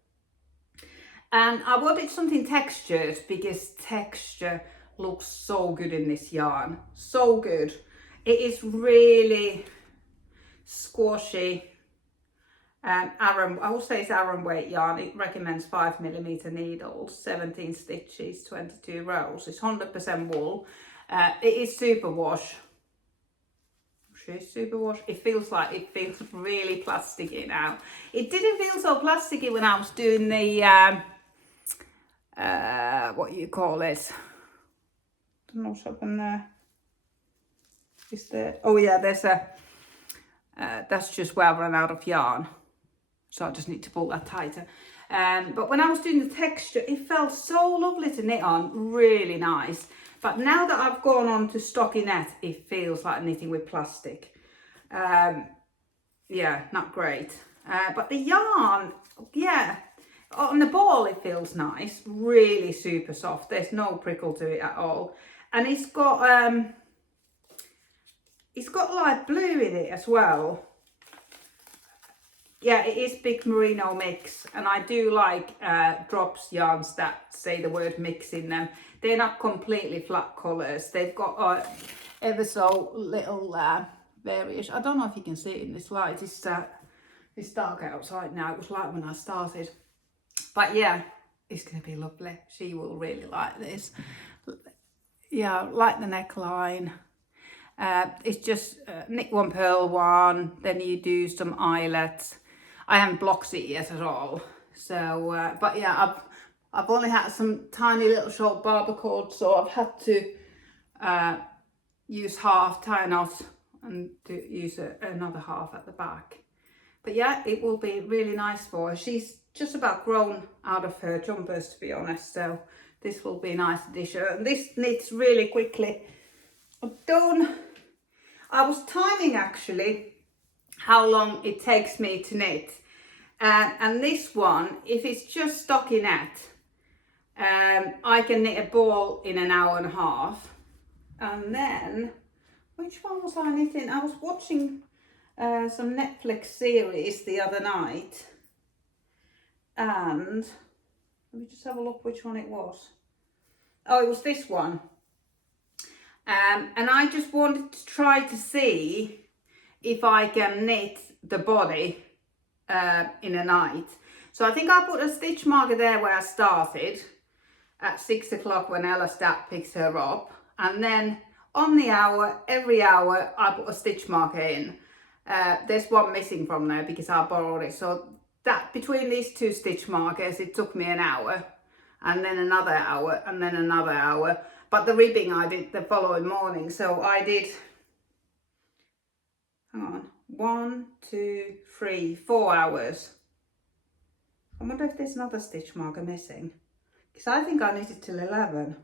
And I wanted something textured, because texture looks so good in this yarn, so good. It is really squashy. Aran, I will say it's Aran weight yarn. It recommends 5mm needles, 17 stitches, 22 rows. It's 100% wool. It is superwash. Superwash. It feels really plasticky now. It didn't feel so plasticky when I was doing the what you call it? I don't know what's happened there. Is there? Oh yeah, there's a. That's just where I ran out of yarn. so I just need to pull that tighter. But when I was doing the texture, it felt so lovely to knit on, really nice. But now that I've gone on to stockinette, it feels like knitting with plastic. Yeah, not great. But the yarn, yeah, on the ball it feels nice, really super soft. There's no prickle to it at all. And it's got light blue in it as well. Yeah, it is big merino mix, and I do like drops yarns that say the word mix in them. They're not completely flat colours. They've got ever so little variation. I don't know if you can see it in this light. It's dark outside now. It was light when I started. But yeah, it's going to be lovely. She will really like this. Yeah, like the neckline. It's just knit one, purl one, then you do some eyelets. I haven't blocked it yet at all. So, but yeah, I've only had some tiny little short barber cords, so I've had to use half, tie a knot, and use another half at the back. But yeah, it will be really nice for her. She's just about grown out of her jumpers, to be honest, so this will be a nice addition. And this knits really quickly. I was timing actually how long it takes me to knit, and this one, if it's just stockinette, I can knit a ball in an hour and a half. And then, which one was I knitting? I was watching some Netflix series the other night, and let me just have a look which one it was. Oh, it was this one. And I just wanted to try to see if I can knit the body in a night. So I think I put a stitch marker there where I started at 6 o'clock when Ella's dad picks her up. And then on the hour, every hour, I put a stitch marker in. There's one missing from there because I borrowed it. So that between these two stitch markers, it took me an hour, and then another hour, and then another hour. But the ribbing I did the following morning. So I did, hang on, 1, 2, 3, 4 hours. I wonder if there's another stitch marker missing, because I think I knitted till 11. 1, 2, 3,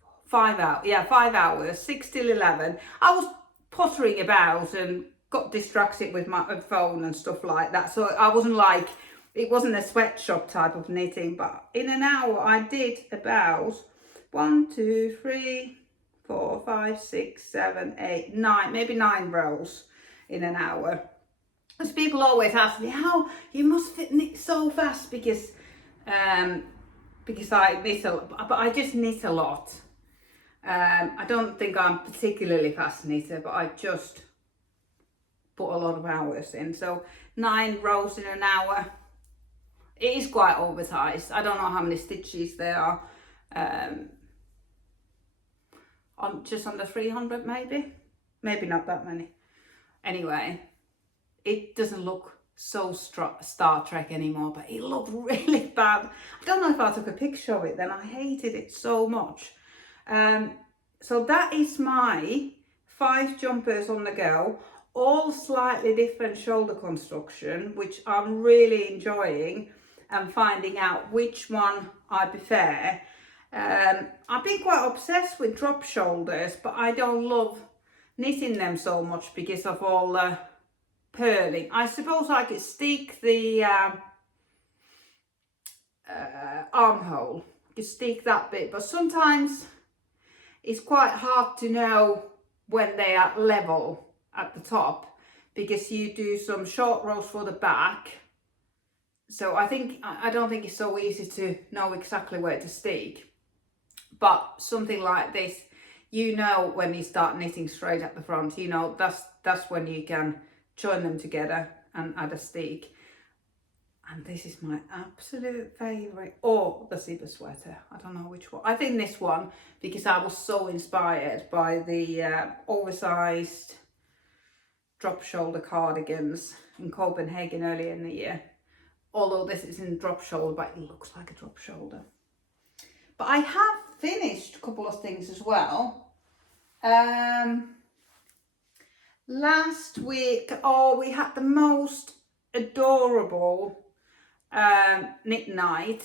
4, 5 hours. Yeah, 5 hours, 6 till 11. I was pottering about and got distracted with my phone and stuff like that. So I wasn't like, it wasn't a sweatshop type of knitting, but in an hour I did about 1, 2, 3, 4, 5, 6, 7, 8, 9, maybe 9 rows in an hour. As people always ask me, how you must knit so fast, because I knit a lot, but I just knit a lot. I don't think I'm particularly fast knitter, but I just put a lot of hours in. So 9 rows in an hour. It is quite oversized. I don't know how many stitches there are. On just under 300 maybe. Maybe not that many. Anyway, it doesn't look so Star Trek anymore, but it looked really bad. I don't know if I took a picture of it then. I hated it so much. So that is my 5 jumpers on the go. All slightly different shoulder construction, which I'm really enjoying, and finding out which one I prefer. I've been quite obsessed with drop shoulders, but I don't love knitting them so much because of all the purling. I suppose I could stick the armhole, I could stick that bit, but sometimes it's quite hard to know when they are level at the top, because you do some short rows for the back. So I don't think it's so easy to know exactly where to stick. But something like this, you know, when you start knitting straight at the front, you know, that's when you can join them together and add a stick. And this is my absolute favourite. Or the zipper sweater. I don't know which one. I think this one, because I was so inspired by the oversized drop shoulder cardigans in Copenhagen earlier in the year. Although this is in drop shoulder, but it looks like a drop shoulder. But I have finished a couple of things as well. Last week, we had the most adorable knit night.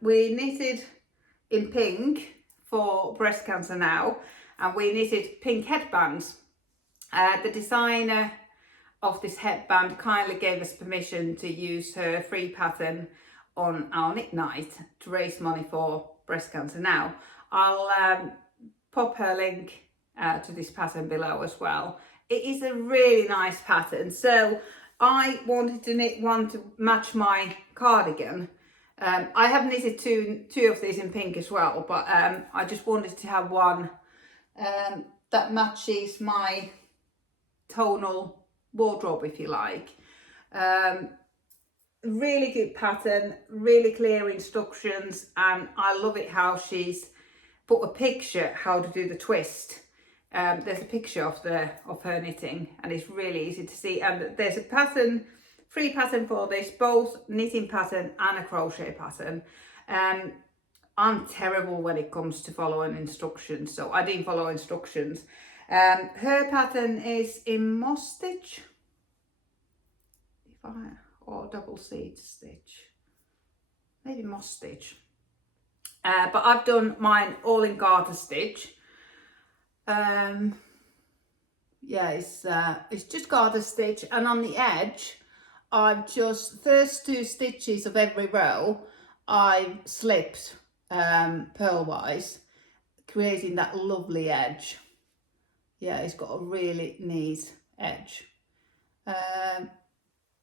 We knitted in pink for Breast Cancer Now, and we knitted pink headbands. The designer of this headband kindly gave us permission to use her free pattern on our knit night to raise money for Breast Cancer Now. I'll pop her link to this pattern below as well. It is a really nice pattern. So I wanted to knit one to match my cardigan. I have knitted two of these in pink as well, but I just wanted to have one that matches my tonal wardrobe, if you like. Really good pattern, really clear instructions, and I love it how she's put a picture how to do the twist. There's a picture of her knitting, and it's really easy to see. And there's a pattern, free pattern for this, both knitting pattern and a crochet pattern. I'm terrible when it comes to following instructions, so I didn't follow instructions. Her pattern is in moss stitch, or double seed stitch, maybe moss stitch. But I've done mine all in garter stitch. Yeah, it's just garter stitch, and on the edge, I've just first 2 stitches of every row I've slipped purlwise, creating that lovely edge. Yeah, it's got a really neat edge.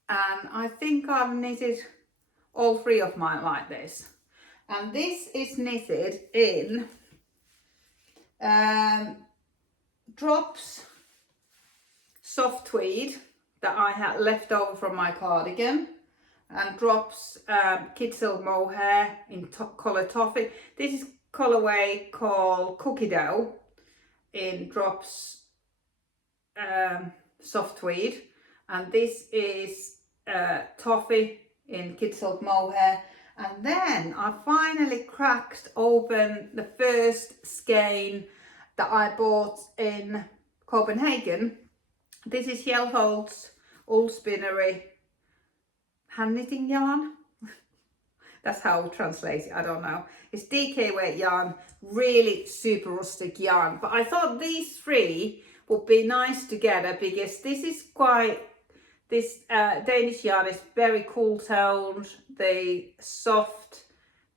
And I think I've knitted all 3 of mine like this. And this is knitted in drops soft tweed that I had left over from my cardigan, and drops kid silk mohair in colour toffee. This is colourway called cookie dough in drops soft tweed, and this is toffee in kid silk mohair. And then I finally cracked open the first skein that I bought in Copenhagen. This is Yelholt's Wool Spinnery hand knitting yarn. That's how I'll translate it, I don't know. It's DK weight yarn, really super rustic yarn. But I thought these 3 would be nice together because this is Danish yarn is very cool toned. The soft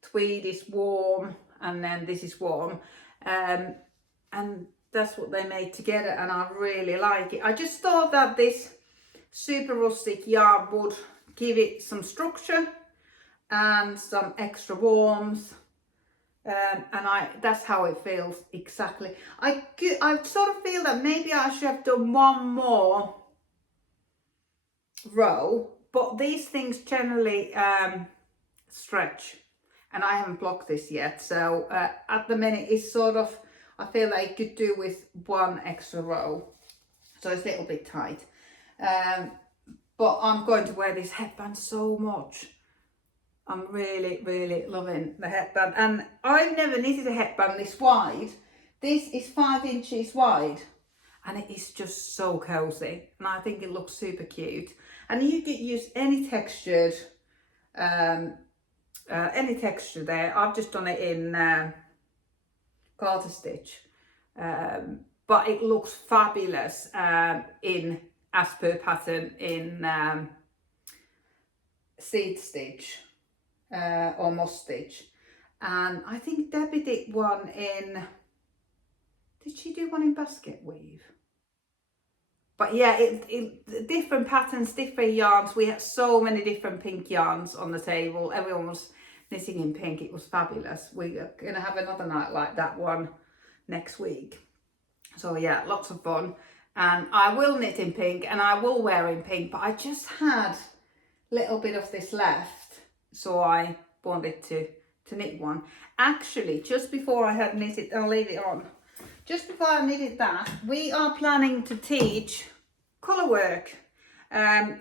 tweed is warm, and then this is warm. And that's what they made together, and I really like it. I just thought that this super rustic yarn would give it some structure and some extra warmth, and that's how it feels exactly. I sort of feel that maybe I should have done one more row, but these things generally stretch, and I haven't blocked this yet, so at the minute it's sort of, I feel like I could do with 1 extra row, so it's a little bit tight. But I'm going to wear this headband so much. I'm really, really loving the headband. And I've never knitted a headband this wide. This is 5 inches wide, and it is just so cozy, and I think it looks super cute. And you could use any texture there. I've just done it in garter stitch, but it looks fabulous in as per pattern in seed stitch or moss stitch. And I think Debbie did one in, did she do one in basket weave? But yeah, different patterns, different yarns. We had so many different pink yarns on the table. Everyone was knitting in pink. It was fabulous. We're gonna have another night like that one next week. So yeah, lots of fun. And I will knit in pink, and I will wear in pink, but I just had a little bit of this left, so I wanted to knit one. Actually, just before I had knitted, I'll leave it on. Just before I knitted that, we are planning to teach colour work,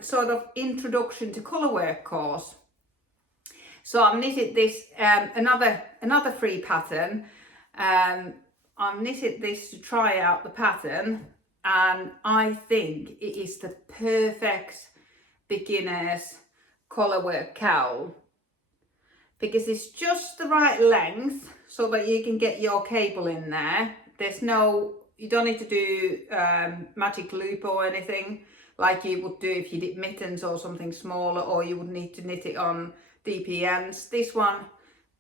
sort of introduction to colour work course. So I've knitted this, another free pattern. I've knitted this to try out the pattern, and I think it is the perfect beginner's colourwork cowl, because it's just the right length so that you can get your cable in there. You don't need to do magic loop or anything like you would do if you did mittens or something smaller, or you would need to knit it on DPNs. This one,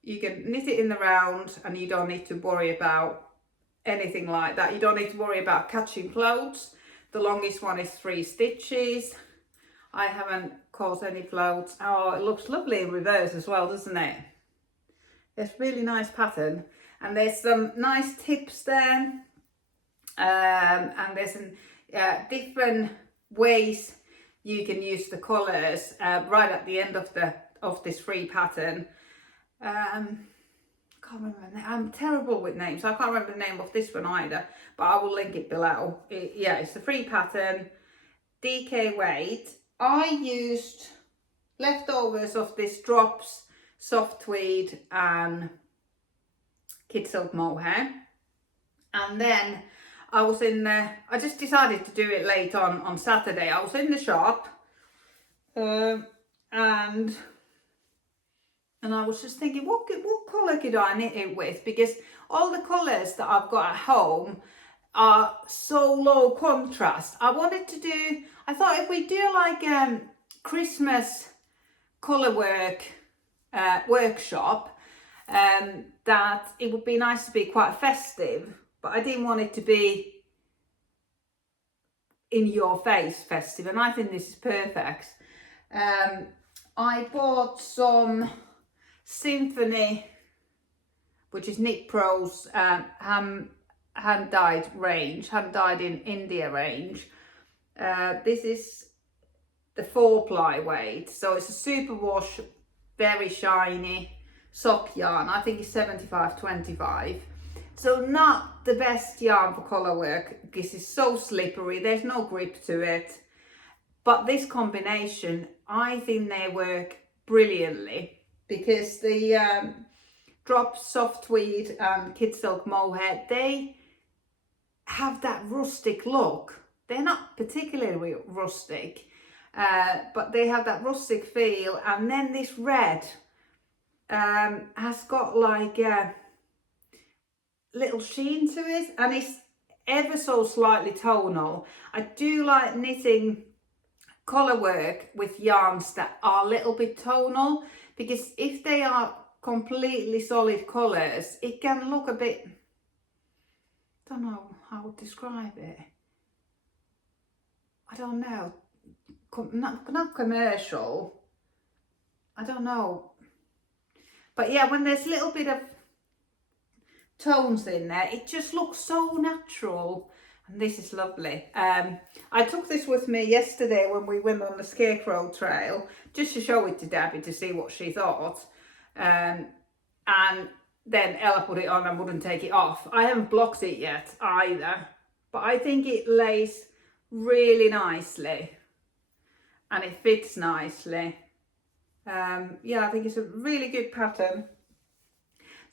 you can knit it in the round and you don't need to worry about anything like that. You don't need to worry about catching floats. The longest one is 3 stitches. I haven't caught any floats. Oh, it looks lovely in reverse as well, doesn't it? It's a really nice pattern, and there's some nice tips there, and there's some different ways you can use the colours right at the end of this free pattern. I can't remember the name. I'm terrible with names. I can't remember the name of this one either, but I will link it below. It's the free pattern, DK weight. I used leftovers of this Drops soft tweed and kid silk mohair, and then I was I just decided to do it late on Saturday. I was in the shop and I was just thinking, what colour could I knit it with? Because all the colours that I've got at home are so low contrast. I thought if we do like Christmas colour work workshop, that it would be nice to be quite festive, but I didn't want it to be in your face festive, and I think this is perfect. I bought some Symphony, which is Knit Pro's hand dyed in India range. This is the 4-ply weight, so it's a super wash, very shiny sock yarn. I think it's 75/25. So not the best yarn for colour work because it's so slippery, there's no grip to it. But this combination, I think they work brilliantly, because the Drops soft tweed and kid silk mohair, they have that rustic look. They're not particularly rustic, but they have that rustic feel. And then this red has got like a little sheen to it, and it's ever so slightly tonal. I do like knitting colour work with yarns that are a little bit tonal, because if they are completely solid colours, it can look a bit, I don't know how to describe it. I don't know, not commercial. I don't know. But yeah, when there's a little bit of tones in there, it just looks so natural, and this is lovely. I took this with me yesterday when we went on the Scarecrow Trail, just to show it to Debbie to see what she thought, and then Ella put it on and wouldn't take it off. I haven't blocked it yet either, but I think it lays really nicely and it fits nicely. Yeah, I think it's a really good pattern.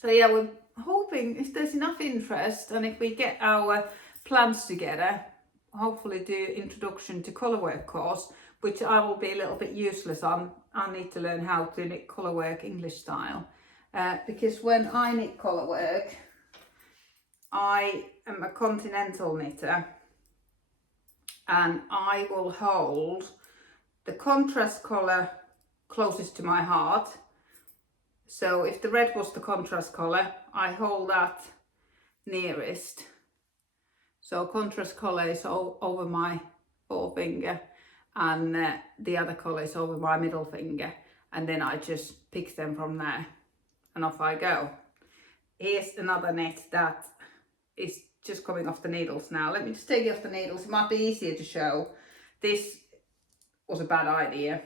So yeah, we're hoping if there's enough interest, and if we get our plans together, hopefully do introduction to colourwork course, which I will be a little bit useless on. I need to learn how to knit colourwork English style, because when I knit colourwork, I am a continental knitter, and I will hold the contrast colour closest to my heart. So if the red was the contrast colour, I hold that nearest. So contrast colour is over my forefinger, and the other colour is over my middle finger, and then I just pick them from there and off I go. Here's another knit that is just coming off the needles now. Let me just take it off the needles, it might be easier to show. This was a bad idea.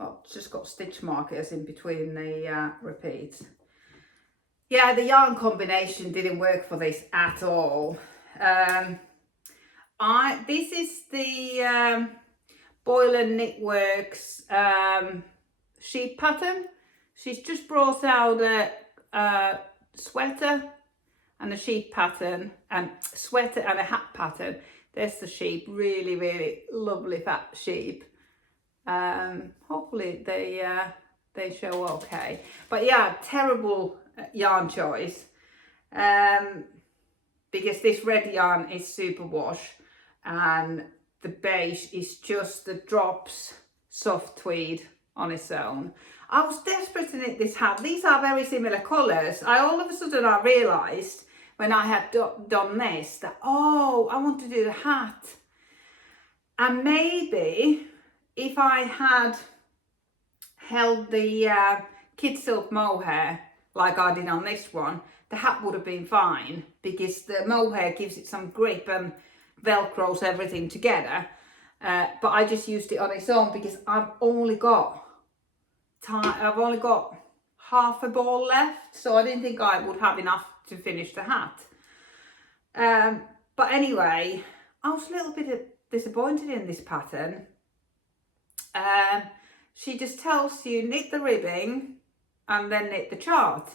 I've just got stitch markers in between the repeats. Yeah, the yarn combination didn't work for this at all. This is the Boylan Knitworks sheep pattern. She's just brought out a sweater and a sheep pattern, and sweater and a hat pattern. There's the sheep, really, really lovely fat sheep. Hopefully they show okay. But yeah, terrible yarn choice. Because this red yarn is super wash and the beige is just the drops soft tweed on its own. I was desperate to knit this hat. These are very similar colours. All of a sudden I realised when I had done this that, oh, I want to do the hat. And maybe if I had held the kid silk mohair like I did on this one, the hat would have been fine because the mohair gives it some grip and velcros everything together. But I just used it on its own because I've only got half a ball left, so I didn't think I would have enough to finish the hat. But anyway, I was a little bit disappointed in this pattern. She just tells you knit the ribbing and then knit the chart.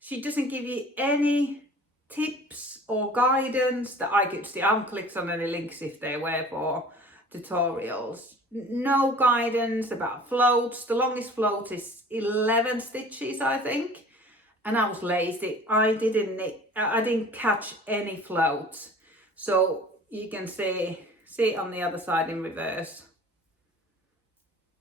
She doesn't give you any tips or guidance that I could see. I haven't clicked on any links if they were for tutorials. No guidance about floats. The longest float is 11 stitches, I think. And I was lazy. I didn't catch any floats. So you can see it on the other side in reverse.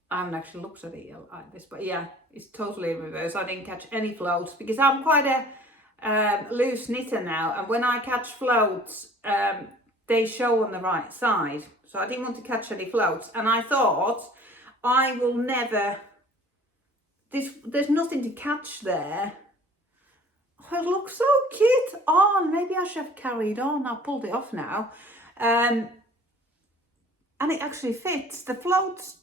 I haven't actually looked at it like this, but yeah, it's totally in reverse. I didn't catch any floats because I'm quite a loose knitter now, and when I catch floats, they show on the right side. So I didn't want to catch any floats, and I thought I will never. There's nothing to catch there. Oh, it looks so cute on. Maybe I should have carried on. I pulled it off now, and it actually fits the floats.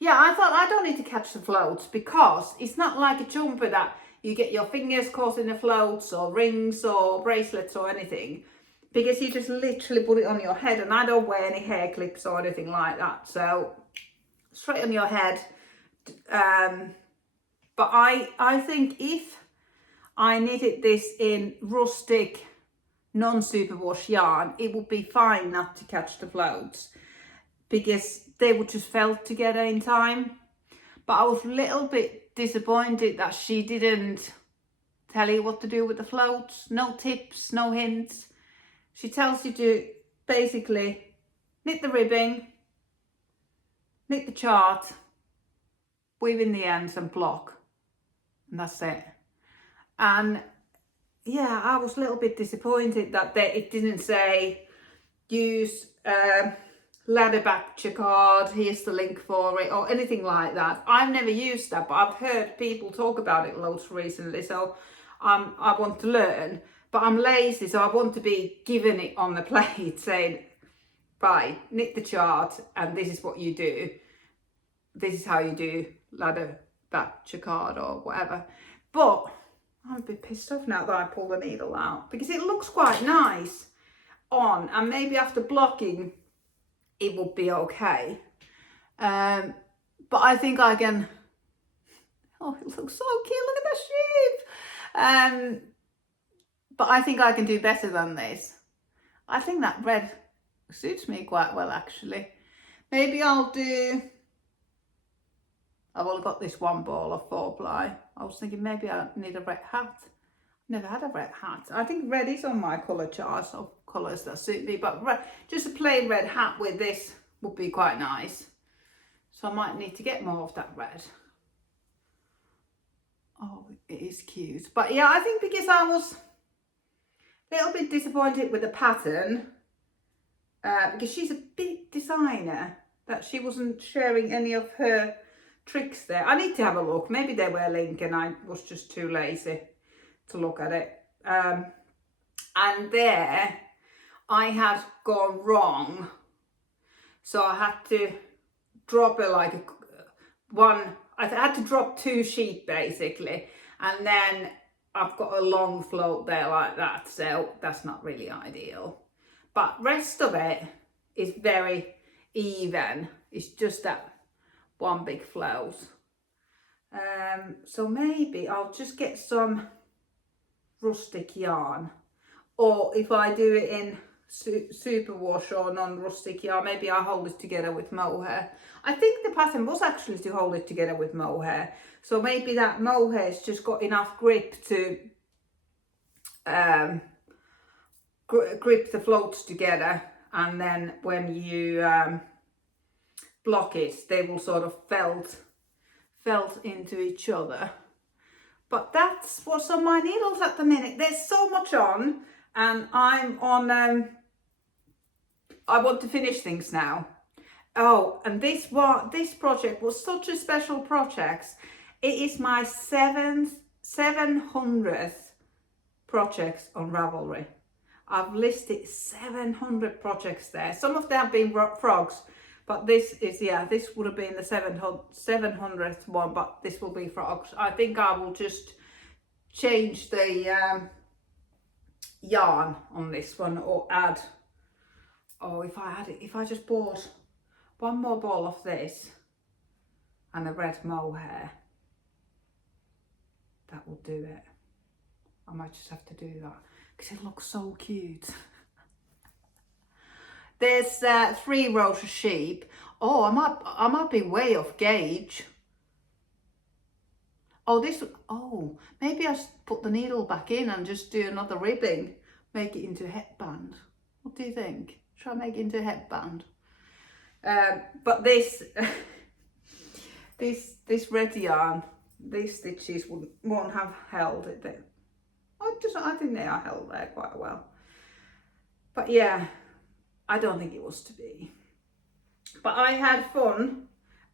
Yeah, I thought I don't need to catch the floats because it's not like a jumper that you get your fingers caught in the floats or rings or bracelets or anything, because you just literally put it on your head, and I don't wear any hair clips or anything like that, so straight on your head. But I think if I knitted this in rustic non-superwash yarn, it would be fine not to catch the floats because they would just felt together in time. But I was a little bit disappointed that she didn't tell you what to do with the floats. No tips, no hints. She tells you to basically knit the ribbing, knit the chart, weave in the ends and block. And that's it. And yeah, I was a little bit disappointed that it didn't say use ladder back jacquard, here's the link for it, or anything like that. I've never used that, but I've heard people talk about it loads recently, so I want to learn. But I'm lazy, so I want to be given it on the plate saying, right, knit the chart and this is what you do. This is how you do ladder back jacquard or whatever. But I'm a bit pissed off now that I pulled the needle out because it looks quite nice on, and maybe after blocking it will be okay. But I think I can. Oh, it looks so cute. Look at that sheep. But I think I can do better than this. I think that red suits me quite well, actually. Maybe I'll do. I've only got this one ball of 4-ply. I was thinking maybe I need a red hat. Never had a red hat. I think red is on my colour chart of colours that suit me, but just a plain red hat with this would be quite nice. So I might need to get more of that red. Oh, it is cute. But yeah, I think because I was a little bit disappointed with the pattern, because she's a big designer, that she wasn't sharing any of her tricks there. I need to have a look. Maybe they were linked and I was just too lazy to look at it. And there I had gone wrong, so I had to drop it like I had to drop 2 sheep basically, and then I've got a long float there like that, so that's not really ideal. But rest of it is very even. It's just that one big float. So maybe I'll just get some rustic yarn, or if I do it in super wash or non-rustic yarn. Maybe I hold it together with mohair. I think the pattern was actually to hold it together with mohair. So maybe that mohair's just got enough grip to grip the floats together, and then when you block it, they will sort of felt into each other. But that's what's on my needles at the minute. There's so much on, and I'm on I want to finish things now. Oh, and this project was such a special project. It is my 700th project on Ravelry. I've listed 700 projects there. Some of them have been frogs, but this is, yeah, this would have been the 700th one, but this will be frogs. I think I will just change the yarn on this one, or add, oh, if I just bought one more ball of this and a red mohair, that will do it. I might just have to do that because it looks so cute. There's 3 rows of sheep. Oh, I might be way off gauge. Oh, maybe I should put the needle back in and just do another ribbing, make it into a headband. What do you think? Should I make it into a headband? But this this red yarn, these stitches won't have held it there. I think they are held there quite well. But yeah, I don't think it was to be. But I had fun.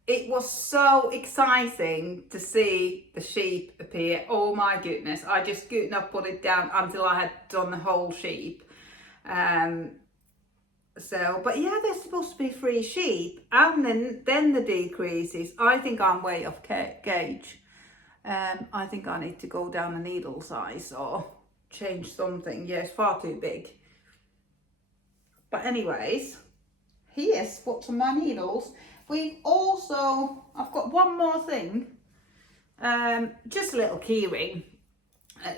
It was so exciting to see the sheep appear. Oh my goodness, I just couldn't have put it down until I had done the whole sheep. But yeah, there's supposed to be 3 sheep, and then the decreases. I think I'm way off gauge. I think I need to go down a needle size or change something. Yeah, it's far too big. But anyways, here's what's on my needles. I've got one more thing, just a little keyring,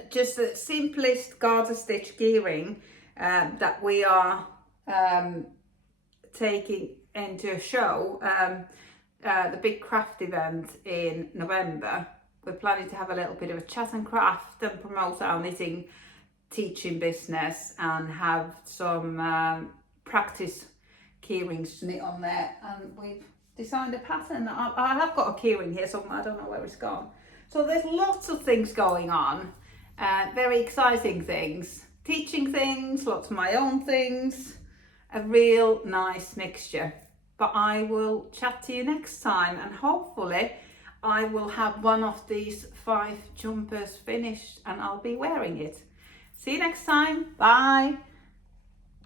just the simplest garter stitch keyring that we are taking into a show, the big craft event in November. We're planning to have a little bit of a chat and craft and promote our knitting teaching business and have some practice keyrings to knit on there, and we've designed a pattern. I have got a keyring here somewhere, I don't know where it's gone. So there's lots of things going on, very exciting things, teaching things, lots of my own things, a real nice mixture. But I will chat to you next time, and hopefully I will have one of these 5 jumpers finished and I'll be wearing it. See you next time. Bye.